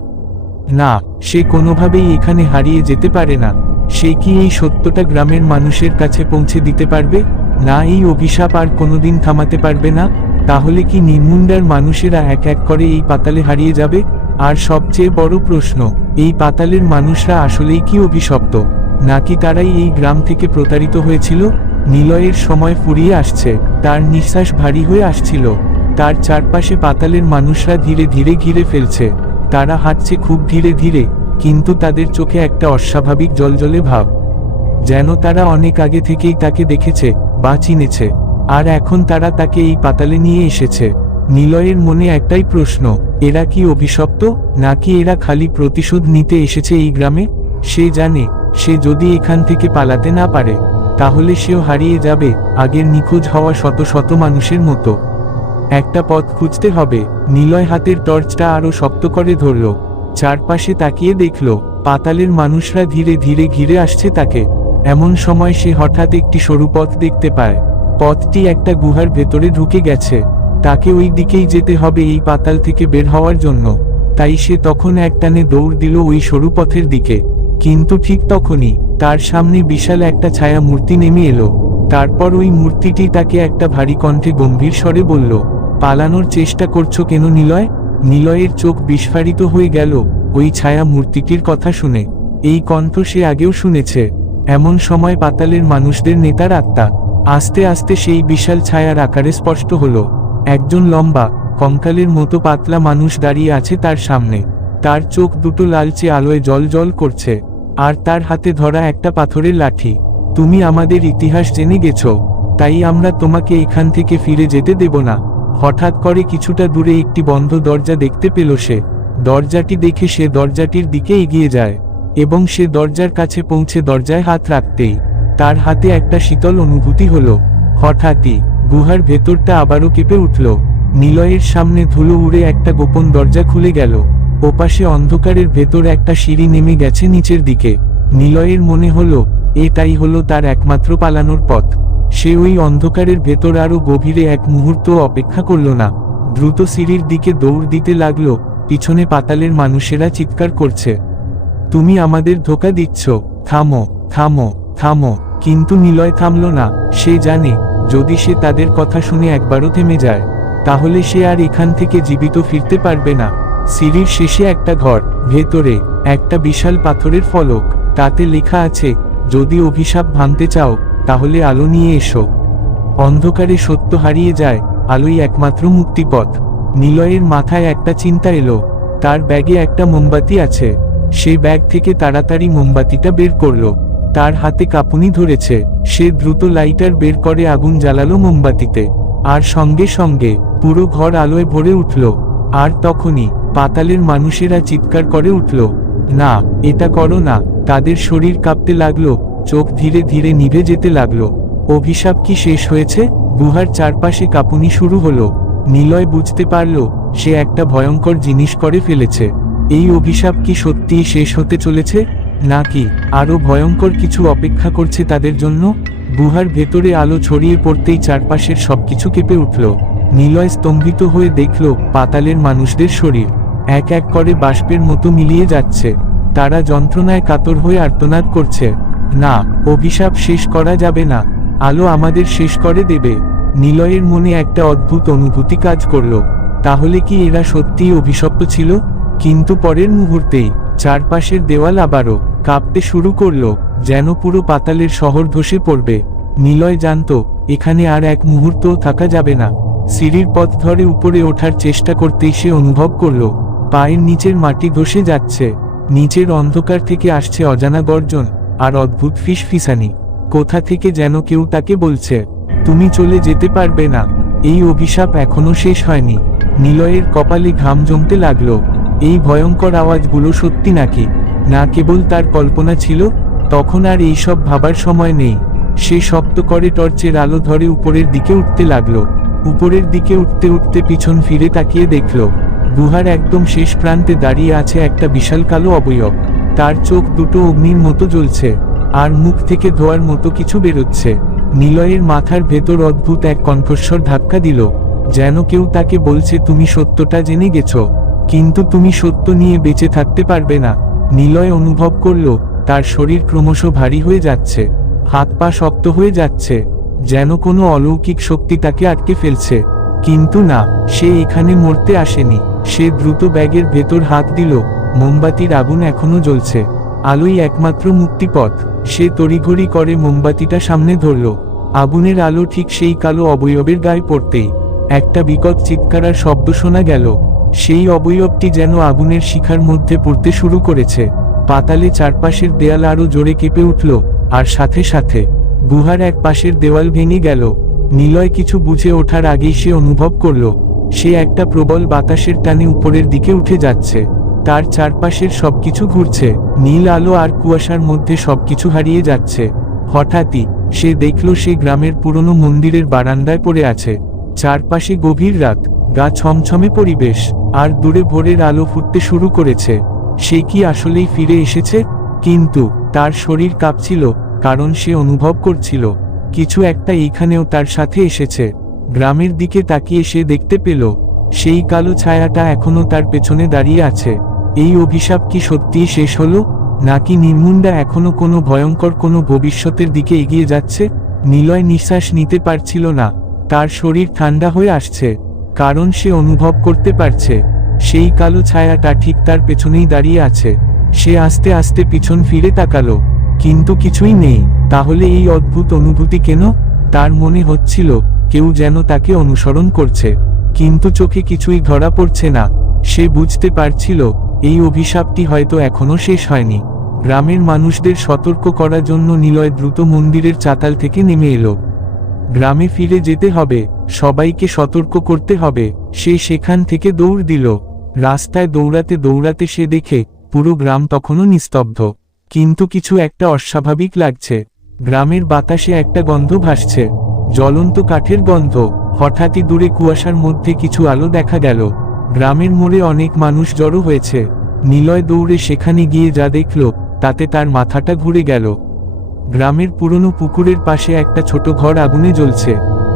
না, সে কোনোভাবেই এখানে হারিয়ে যেতে পারে না। সে কি এই সত্যটা গ্রামের মানুষের কাছে পৌঁছে দিতে পারবে? না, এই অভিশাপ আর কোনোদিন থামাতে পারবে না। তাহলে কি নির্মুণ্ডার মানুষেরা এক এক করে এই পাতালে হারিয়ে যাবে? আর সবচেয়ে বড় প্রশ্ন, এই পাতালের মানুষরা আসলেই কি অভিশপ্ত, নাকি তারাই এই গ্রাম থেকে প্রতারিত হয়েছিল? নিলয়ের সময় ফুরিয়ে আসছে, তার নিঃশ্বাস ভারী হয়ে আসছিল। তার চারপাশে পাতালের মানুষরা ধীরে ধীরে ঘিরে ফেলছে। তারা হাঁটছে খুব ধীরে ধীরে, কিন্তু তাদের চোখে একটা অস্বাভাবিক জ্বলজ্বলে ভাব, যেন তারা অনেক আগে থেকেই তাকে দেখেছে বা চিনেছে, আর এখন তারা তাকে এই পাতালে নিয়ে এসেছে। নিলয়ের মনে একটাই প্রশ্ন, এরা কি অভিশপ্ত, নাকি এরা খালি প্রতিশোধ নিতে এসেছে এই গ্রামে? সে জানে, সে যদি এখান থেকে পালাতে না পারে, তাহলে সেও হারিয়ে যাবে আগের নিখোঁজ হওয়া শত শত মানুষের মতো। একটা পথ খুঁজতে হবে। নিলয় হাতের টর্চটা আরো শক্ত করে ধরল, চারপাশে তাকিয়ে দেখল পাতালের মানুষরা ধীরে ধীরে ঘিরে আসছে তাকে। এমন সময় সে হঠাৎ একটি সরু পথ দেখতে পায়। পথটি একটা গুহার ভেতরে ঢুকে গেছে। তাকে ওই দিকেই যেতে হবে এই পাতাল থেকে বের হওয়ার জন্য। তাই সে তখন একটানে দৌড় দিল ওই সরু পথের দিকে। কিন্তু ঠিক তখনই তার সামনে বিশাল একটা ছায়া মূর্তি নেমে এলো। তারপর ওই মূর্তিটি তাকে একটা ভারী কণ্ঠে গম্ভীর স্বরে বলল, পালানোর চেষ্টা করছো কেন নিলয়? নিলয়ের চোখ বিস্ফারিত হয়ে গেল ওই ছায়া মূর্তিটির কথা শুনে। এই কণ্ঠ সে আগেও শুনেছে। এমন সময় পাতালের মানুষদের নেতার আত্মা আস্তে আস্তে সেই বিশাল ছায়ার আকারে স্পষ্ট হলো। একজন লম্বা, কঙ্কালের মতো পাতলা মানুষ দাঁড়িয়ে আছে তার সামনে। তার চোখ দুটো লালচে আলোয় জ্বল করছে, আর তার হাতে ধরা একটা পাথরের লাঠি। তুমি আমাদের ইতিহাস জেনে গেছো, তাই আমরা তোমাকে এখান থেকে ফিরে যেতে দেব না। হঠাৎ করে কিছুটা দূরে একটি বন্ধ দরজা দেখতে পেল সে। দরজাটি দেখে সে দরজাটির দিকে এগিয়ে যায়, এবং সে দরজার কাছে পৌঁছে দরজায় হাত রাখতেই তার হাতে একটা শীতল অনুভূতি হলো। হঠাৎই গুহার ভেতরটা আবারও কেঁপে উঠল। নিলয়ের সামনে ধুলো উড়ে একটা গোপন দরজা খুলে গেল। ওপাশে অন্ধকারের ভেতর একটা সিঁড়ি নেমে গেছে নিচের দিকে। নিলয়ের মনে হলো এটাই হলো তার একমাত্র পালানোর পথ। সে ওই অন্ধকারের ভেতর আরো গভীরে এক মুহূর্ত অপেক্ষা করল না। দ্রুত সিঁড়ির দিকে দৌড় দিতে লাগলো। পিছনে পাতালের মানুষেরা চিৎকার করছে, তুমি আমাদের ধোঁকা দিচ্ছ, থামো থামো থামো। কিন্তু নিলয় থামল না। সে জানে, যদি সে তাদের কথা শুনে একবারও থেমে যায়, তাহলে সে আর এখান থেকে জীবিত ফিরতে পারবে না। সিঁড়ির শেষে একটা ঘর, ভেতরে একটা বিশাল পাথরের ফলক। তাতে লেখা আছে, যদি অভিশাপ ভাঙতে চাও তাহলে আলো নিয়ে এসো। অন্ধকারে সত্য হারিয়ে যায়, আলোই একমাত্র মুক্তিপথ। নিলয়ের মাথায় একটা চিন্তা এলো। তার ব্যাগে একটা মোমবাতি আছে। সে ব্যাগ থেকে তাড়াতাড়ি মোমবাতিটা বের করলো। তার হাতে কাঁপুনি ধরেছে। সে দ্রুত লাইটার বের করে আগুন জ্বালালো মোমবাতিতে, আর সঙ্গে সঙ্গে পুরো ঘর আলোয় ভরে উঠল। আর তখনই পাতালের মানুষেরা চিৎকার করে উঠল, না, এটা করো না। তাদের শরীর কাঁপতে লাগলো, চোখ ধীরে ধীরে নিভে যেতে লাগলো। অভিশাপ কি শেষ হয়েছে? গুহার চারপাশে কাঁপুনি শুরু হলো। নিলয় বুঝতে পারল সে একটা ভয়ঙ্কর জিনিস করে ফেলেছে। এই অভিশাপ কি সত্যিই শেষ হতে চলেছে, নাকি আরো ভয়ঙ্কর কিছু অপেক্ষা করছে তাদের জন্য? গুহার ভেতরে আলো ছড়িয়ে পড়তেই চারপাশের সবকিছু কেঁপে উঠল। নিলয় স্তম্ভিত হয়ে দেখল পাতালের মানুষদের শরীর এক এক করে বাষ্পের মতো মিলিয়ে যাচ্ছে। তারা যন্ত্রণায় কাতর হয়ে আর্তনাদ করছে, না, অভিশাপ শেষ করা যাবে না, আলো আমাদের শেষ করে দেবে। নিলয়ের মনে একটা অদ্ভুত অনুভূতি কাজ করল। তাহলে কি এরা সত্যিই অভিশপ্ত ছিল? কিন্তু পরের মুহূর্তেই চারপাশের দেওয়াল আবারও কাঁপতে শুরু করলো, যেন পুরো পাতালের শহর ধসে পড়বে। নিলয় জানত এখানে আর এক মুহূর্তও থাকা যাবে না। সিঁড়ির পথ ধরে উপরে ওঠার চেষ্টা করতেই সে অনুভব করলো পায়ের নিচের মাটি ধসে যাচ্ছে। নিচের অন্ধকার থেকে আসছে অজানা গর্জন আর অদ্ভুত ফিসফিসানি। কোথা থেকে যেন কেউ তাকে বলছে, তুমি চলে যেতে পারবে না, এই অভিশাপ এখনো শেষ হয়নি। নিলয়ের কপালে ঘাম জমতে লাগলো। এই ভয়ঙ্কর আওয়াজগুলো সত্যি নাকি, না কেবল তার কল্পনা ছিল? তখন আর এইসব ভাবার সময় নেই। সে শক্ত করে টর্চের আলো ধরে উপরের দিকে উঠতে লাগলো। উপরের দিকে উঠতে উঠতে পিছন ফিরে তাকিয়ে দেখল গুহার একদম শেষ প্রান্তে দাঁড়িয়ে আছে একটা বিশাল কালো অবয়ব। তার চোখ দুটো অগ্নির মতো জ্বলছে, আর মুখ থেকে ধোঁয়ার মতো কিছু বেরোচ্ছে। নিলয়ের মাথার ভেতর অদ্ভুত এক কণ্ঠস্বর ধাক্কা দিল, যেন কেউ তাকে বলছে, তুমি সত্যটা জেনে গেছো, কিন্তু তুমি সত্য নিয়ে বেঁচে থাকতে পারবে না। নিলয় অনুভব করল তার শরীর ক্রমশ ভারী হয়ে যাচ্ছে, হাত পা শক্ত হয়ে যাচ্ছে, যেন কোনো অলৌকিক শক্তি তাকে আটকে ফেলছে। কিন্তু না, সে এখানে মরতে আসেনি। সে দ্রুত ব্যাগের ভেতর হাত দিল। মোমবাতির আগুন এখনো জ্বলছে, আলোই একমাত্র মুক্তিপথ। সে তড়িঘড়ি করে মোমবাতিটা সামনে ধরল। আগুনের আলো ঠিক সেই কালো অবয়বের গায়ে পড়তেই একটা বিকট চিৎকারার শব্দ শোনা গেল। সেই অবয়বটি যেন আগুনের শিখার মধ্যে পড়তে শুরু করেছে। পাতালে চারপাশের দেয়াল আরো জোরে কেঁপে উঠল, আর সাথে সাথে গুহার এক পাশের দেওয়াল ভেঙে গেল। নিলয় কিছু বুঝে ওঠার আগেই সে অনুভব করল সে একটা প্রবল বাতাসের টানে উপরের দিকে উঠে যাচ্ছে। তার চারপাশের সবকিছু ঘুরছে, নীল আলো আর কুয়াশার মধ্যে সবকিছু হারিয়ে যাচ্ছে। হঠাৎই সে দেখল সে গ্রামের পুরনো মন্দিরের বারান্দায় পড়ে আছে। চারপাশে গভীর রাত, গা ছমছমে পরিবেশ, আর দূরে ভোরের আলো ফুটতে শুরু করেছে। সে কি আসলেই ফিরে এসেছে? কিন্তু তার শরীর কাঁপছিল, কারণ সে অনুভব করছিল কিছু একটা এইখানেও তার সাথে এসেছে। গ্রামের দিকে তাকিয়ে সে দেখতে পেল সেই কালো ছায়াটা এখনো তার পেছনে দাঁড়িয়ে আছে। এই অভিশাপ কি সত্যিই শেষ হলো, নাকি নির্মুণ্ডা এখনো কোনো ভয়ঙ্কর কোনো ভবিষ্যতের দিকে এগিয়ে যাচ্ছে? নিলয় নিঃশ্বাস নিতে পারছিল না, তার শরীর ঠান্ডা হয়ে আসছে, কারণ সে অনুভব করতে পারছে সেই কালো ছায়াটা ঠিক তার পেছনেই দাঁড়িয়ে আছে। সে আস্তে আস্তে পিছন ফিরে তাকালো, কিন্তু কিছুই নেই। তাহলে এই অদ্ভুত অনুভূতি কেন? তার মনে হচ্ছিল কেউ যেন তাকে অনুসরণ করছে, কিন্তু চোখে কিছুই ধরা পড়ছে না। সে বুঝতে পারছিল এই অভিশাপটি হয়তো এখনো শেষ হয়নি। গ্রামের মানুষদের সতর্ক করার জন্য নিলয় দ্রুত মন্দিরের চাতাল থেকে নেমে এলো। গ্রামে ফিরে যেতে হবে, সবাইকে সতর্ক করতে হবে। সে সেখান থেকে দৌড় দিল। রাস্তায় দৌড়াতে দৌড়াতে সে দেখে পুরো গ্রাম তখনও নিস্তব্ধ, কিন্তু কিছু একটা অস্বাভাবিক লাগছে। গ্রামের বাতাসে একটা গন্ধ ভাসছে, জ্বলন্ত কাঠের গন্ধ। হঠাৎই দূরে কুয়াশার মধ্যে কিছু আলো দেখা গেল। গ্রামের মোড়ে অনেক মানুষ জড়ো হয়েছে। নিলয় দৌড়ে সেখানে গিয়ে যা দেখল তাতে তার মাথাটা ঘুরে গেল। গ্রামের পুরনো পুকুরের পাশে একটা ছোট ঘর আগুনে জ্বলছে।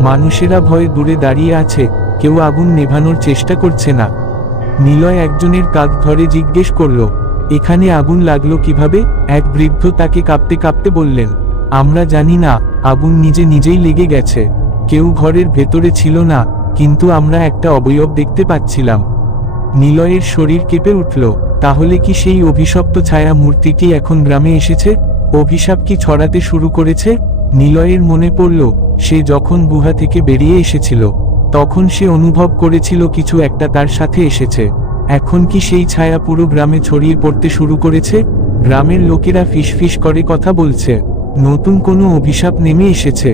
মানুষেরা ভয়ে দূরে দাঁড়িয়ে আছে, কেউ আগুন নেভানোর চেষ্টা করছে না। নিলয় একজনের কাঁধ ধরে জিজ্ঞেস করল, এখানে আগুন লাগলো কিভাবে? এক বৃদ্ধ তাকে কাঁপতে কাঁপতে বললেন, আমরা জানি না, আগুন নিজে নিজেই লেগে গেছে। কেউ ঘরের ভেতরে ছিল না, কিন্তু আমরা একটা অবয়ব দেখতে পাচ্ছিলাম। নিলয়ের শরীর কেঁপে উঠল। তাহলে কি সেই অভিশপ্ত ছায়া মূর্তিটি এখন গ্রামে এসেছে? অভিশাপ কি ছড়াতে শুরু করেছে? নিলয়ের মনে পড়ল সে যখন গুহা থেকে বেরিয়ে এসেছিল, তখন সে অনুভব করেছিল কিছু একটা তার সাথে এসেছে। এখন কি সেই ছায়া পুরো গ্রামে ছড়িয়ে পড়তে শুরু করেছে? গ্রামের লোকেরা ফিসফিস করে কথা বলছে, নতুন কোনো অভিশাপ নেমে এসেছে।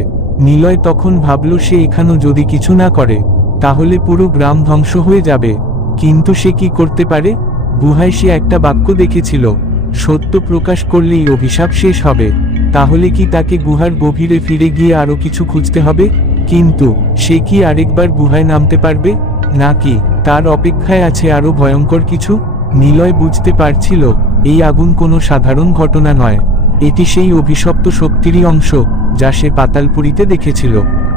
নিলয় তখন ভাবল সে এখানেও যদি কিছু না করে তাহলে পুরো গ্রাম ধ্বংস হয়ে যাবে। কিন্তু সে কি করতে পারে? গুহায় সে একটা বাক্য দেখেছিল, সত্য প্রকাশ করলেই অভিশাপ শেষ হবে। তাহলে কি তাকে গুহার গভীরে ফিরে গিয়ে আরো কিছু খুঁজতে হবে? কিন্তু সে কি আরেকবার গুহায় নামতে পারবে, নাকি তার অপেক্ষায় আছে আরো ভয়ঙ্কর কিছু? নিলয় বুঝতে পারছিল এই আগুন কোনো সাধারণ ঘটনা নয়, এটি সেই অভিশপ্ত শক্তিরই অংশ যা সে পাতালপুরীতে দেখেছিল।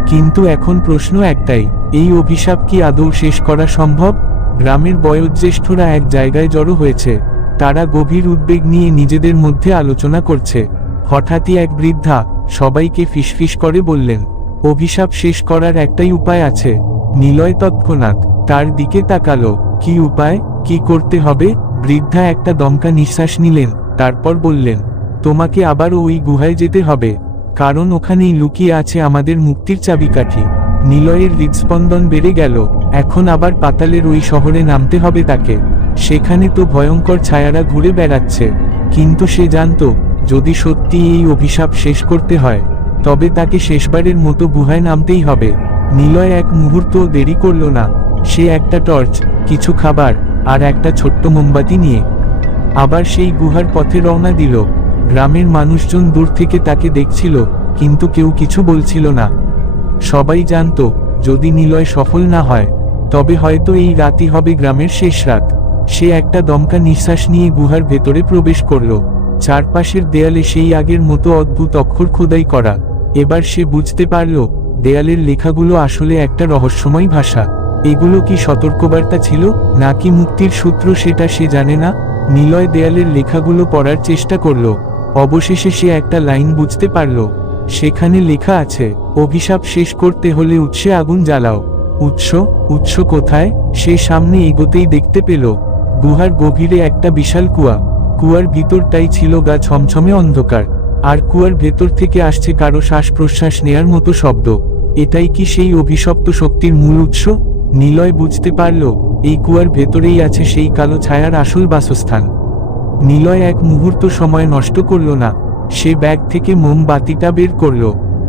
কিন্তু এখন প্রশ্ন একটাই, এই অভিশাপ কি আদৌ শেষ করা সম্ভব? গ্রামের বয়োজ্যেষ্ঠরা এক জায়গায় জড়ো হয়েছে, তারা গভীর উদ্বেগ নিয়ে নিজেদের মধ্যে আলোচনা করছে। হঠাৎই এক বৃদ্ধা সবাইকে ফিসফিস করে বললেন, অভিশাপ শেষ করার একটাই উপায় আছে। নিলয় তৎক্ষণাৎ তার দিকে তাকালো। কি উপায়? কি করতে হবে? বৃদ্ধা একটা দমকা নিঃশ্বাস নিলেন, তারপর বললেন, তোমাকে আবারও ওই গুহায় যেতে হবে, কারণ ওখানেই লুকিয়ে আছে আমাদের মুক্তির চাবিকাঠি। নিলয়ের হৃদস্পন্দন বেড়ে গেল। এখন আবার পাতালের ওই শহরে নামতে হবে তাকে। সেখানে তো ভয়ঙ্কর ছায়ারা ঘুরে বেড়াচ্ছে, কিন্তু সে জানত যদি সত্যি এই অভিশাপ শেষ করতে হয় তবে তাকে শেষবারের মতো গুহায় নামতেই হবে। নিলয় এক মুহূর্তও দেরি করল না। সে একটা টর্চ, কিছু খাবার আর একটা ছোট্ট মোমবাতি নিয়ে আবার সেই গুহার পথে রওনা দিল। গ্রামের মানুষজন দূর থেকে তাকে দেখছিল, কিন্তু কেউ কিছু বলছিল না। সবাই জানত যদি নিলয় সফল না হয় তবে হয়তো এই রাতই হবে গ্রামের শেষ রাত। সে একটা দমকা নিঃশ্বাস নিয়ে গুহার ভেতরে প্রবেশ করল। চারপাশের দেয়ালে সেই আগের মতো অদ্ভুত অক্ষর খোদাই করা। এবার সে বুঝতে পারল দেয়ালের লেখাগুলো আসলে একটা রহস্যময় ভাষা। এগুলো কি সতর্কবার্তা ছিল, নাকি মুক্তির সূত্র সেটা সে জানে না। নিলয় দেয়ালের লেখাগুলো পড়ার চেষ্টা করল। অবশেষে সে একটা লাইন বুঝতে পারল। সেখানে লেখা আছে, অভিশাপ শেষ করতে হলে উৎসে আগুন জ্বালাও। উৎস কোথায়? সে সামনে এগোতেই দেখতে পেল গুহার গভীরে একটা বিশাল কুয়া। কুয়ার ভিতরটাই ছিল গা ছমছমে অন্ধকার, আর কুয়ার ভেতর থেকে আসছে কারো শ্বাস প্রশ্বাস নেয়ার মতো শব্দ। এটাই কি সেই অভিশপ্ত শক্তির মূল উৎস? নিলয় বুঝতে পারল এই কুয়ার ভেতরেই আছে সেই কালো ছায়ার আসল বাসস্থান। নিলয় এক মুহূর্ত সময় নষ্ট করল না। সে ব্যাগ থেকে মোমবাতিটা বের করল।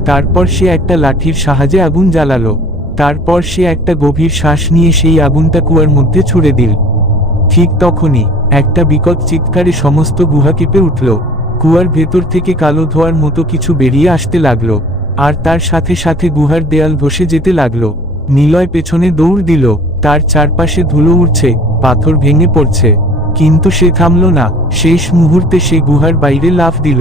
তারপর সে একটা লাঠির সাহায্যে আগুন জ্বালালো। তারপর সে একটা গভীর শ্বাস নিয়ে সেই আগুনটা কুয়ার মধ্যে ছুড়ে দিল। ঠিক তখনই একটা বিকট চিৎকারে সমস্ত গুহা কেঁপে উঠল। কুয়ার ভেতর থেকে কালো ধোঁয়ার মতো কিছু বেরিয়ে আসতে লাগলো, আর তার সাথে সাথে গুহার দেয়াল ধসে যেতে লাগলো। নিলয় পেছনে দৌড় দিল। তার চারপাশে ধুলো উড়ছে, পাথর ভেঙে পড়ছে, কিন্তু সে থামল না। শেষ মুহূর্তে সে গুহার বাইরে লাফ দিল।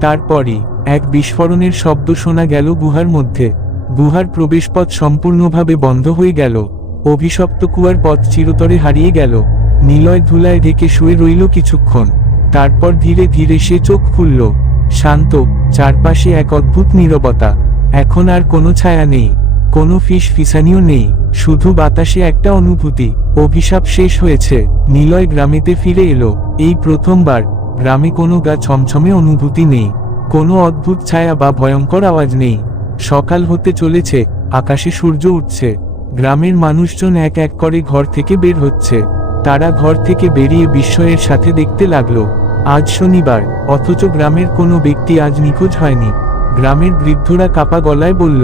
তারপরই এক বিস্ফোরণের শব্দ শোনা গেল গুহার মধ্যে। গুহার প্রবেশপথ সম্পূর্ণভাবে বন্ধ হয়ে গেল। অভিশপ্ত কুয়ার পথ চিরতরে হারিয়ে গেল। নিলয় ধুলায় ঢেকে শুয়ে রইল কিছুক্ষণ। তারপর ধীরে ধীরে সে চোখ খুলল। শান্ত, চারপাশে এক অদ্ভুত নীরবতা। এখন আর কোনো ছায়া নেই, কোনো ফিসফিসানিও নেই, শুধু বাতাসে একটা অনুভূতি, অভিশাপ শেষ হয়েছে। নিলয় গ্রামেতে ফিরে এলো। এই প্রথমবার গ্রামে কোনো গা ছমছমে অনুভূতি নেই, কোনো অদ্ভুত ছায়া বা ভয়ঙ্কর আওয়াজ নেই। সকাল হতে চলেছে, আকাশে সূর্য উঠছে। গ্রামের মানুষজন এক এক করে ঘর থেকে বের হচ্ছে। তারা ঘর থেকে বেরিয়ে বিস্ময়ের সাথে দেখতে লাগলো, আজ শনিবার, অথচ গ্রামের কোনো ব্যক্তি আজ নিখোঁজ হয়নি। গ্রামের বৃদ্ধরা কাপা গলায় বলল,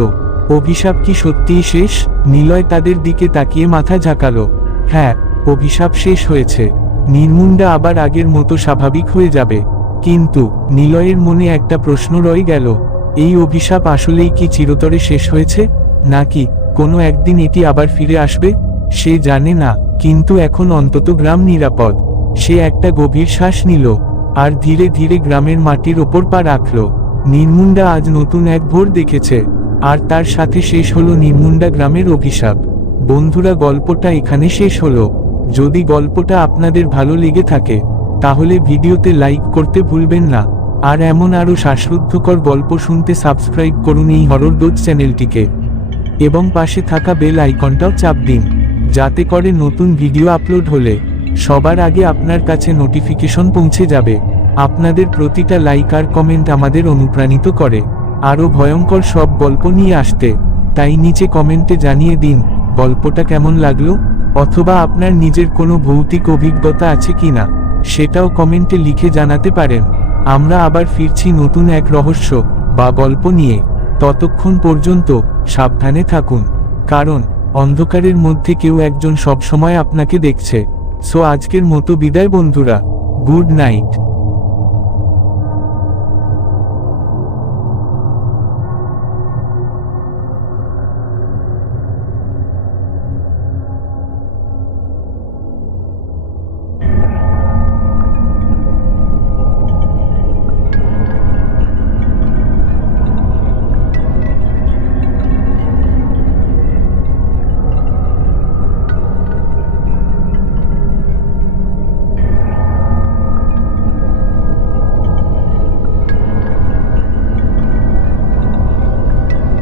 অভিশাপ কি সত্যিই শেষ? নিলয় তাদের দিকে তাকিয়ে মাথা ঝাঁকালো। হ্যাঁ, অভিশাপ শেষ হয়েছে। নির্মুণ্ডা আবার আগের মতো স্বাভাবিক হয়ে যাবে। কিন্তু নিলয়ের মনে একটা প্রশ্ন রয়ে গেল, এই অভিশাপ আসলেই কি চিরতরে শেষ হয়েছে, নাকি কোনো একদিন এটি আবার ফিরে আসবে? সে জানে না, কিন্তু এখন অন্তত গ্রাম নিরাপদ। সে একটা গভীর শ্বাস নিল, আর ধীরে ধীরে গ্রামের মাটির ওপর পা রাখল। নির্মুণ্ডা আজ নতুন এক ভোর দেখেছে, আর তার সাথে শেষ হলো নির্মুণ্ডা গ্রামের অভিশাপ। বন্ধুরা, গল্পটা এখানে শেষ হলো। যদি গল্পটা আপনাদের ভালো লেগে থাকে, তাহলে ভিডিওতে লাইক করতে ভুলবেন না। আর এমন আরও শ্বাসরুদ্ধকর গল্প শুনতে সাবস্ক্রাইব করুন এই হরর ডোজ চ্যানেলটিকে, এবং পাশে থাকা বেল আইকনটাও চাপ দিন, যাতে করে নতুন ভিডিও আপলোড হলে সবার আগে আপনার কাছে নোটিফিকেশন পৌঁছে যাবে। আপনাদের প্রতিটা লাইক আর কমেন্ট আমাদের অনুপ্রাণিত করে আরও ভয়ঙ্কর সব গল্প নিয়ে আসতে। তাই নিচে কমেন্টে জানিয়ে দিন গল্পটা কেমন লাগলো, অথবা আপনার নিজের কোনো ভৌতিক অভিজ্ঞতা আছে কিনা, সেটাও কমেন্টে লিখে জানাতে পারেন। আমরা আবার ফিরছি নতুন এক রহস্য বা গল্প নিয়ে। ততক্ষণ পর্যন্ত সাবধানে থাকুন, কারণ অন্ধকারের মধ্যে কেউ একজন সবসময় আপনাকে দেখছে। সো আজকের মতো বিদায় বন্ধুরা, গুড নাইট।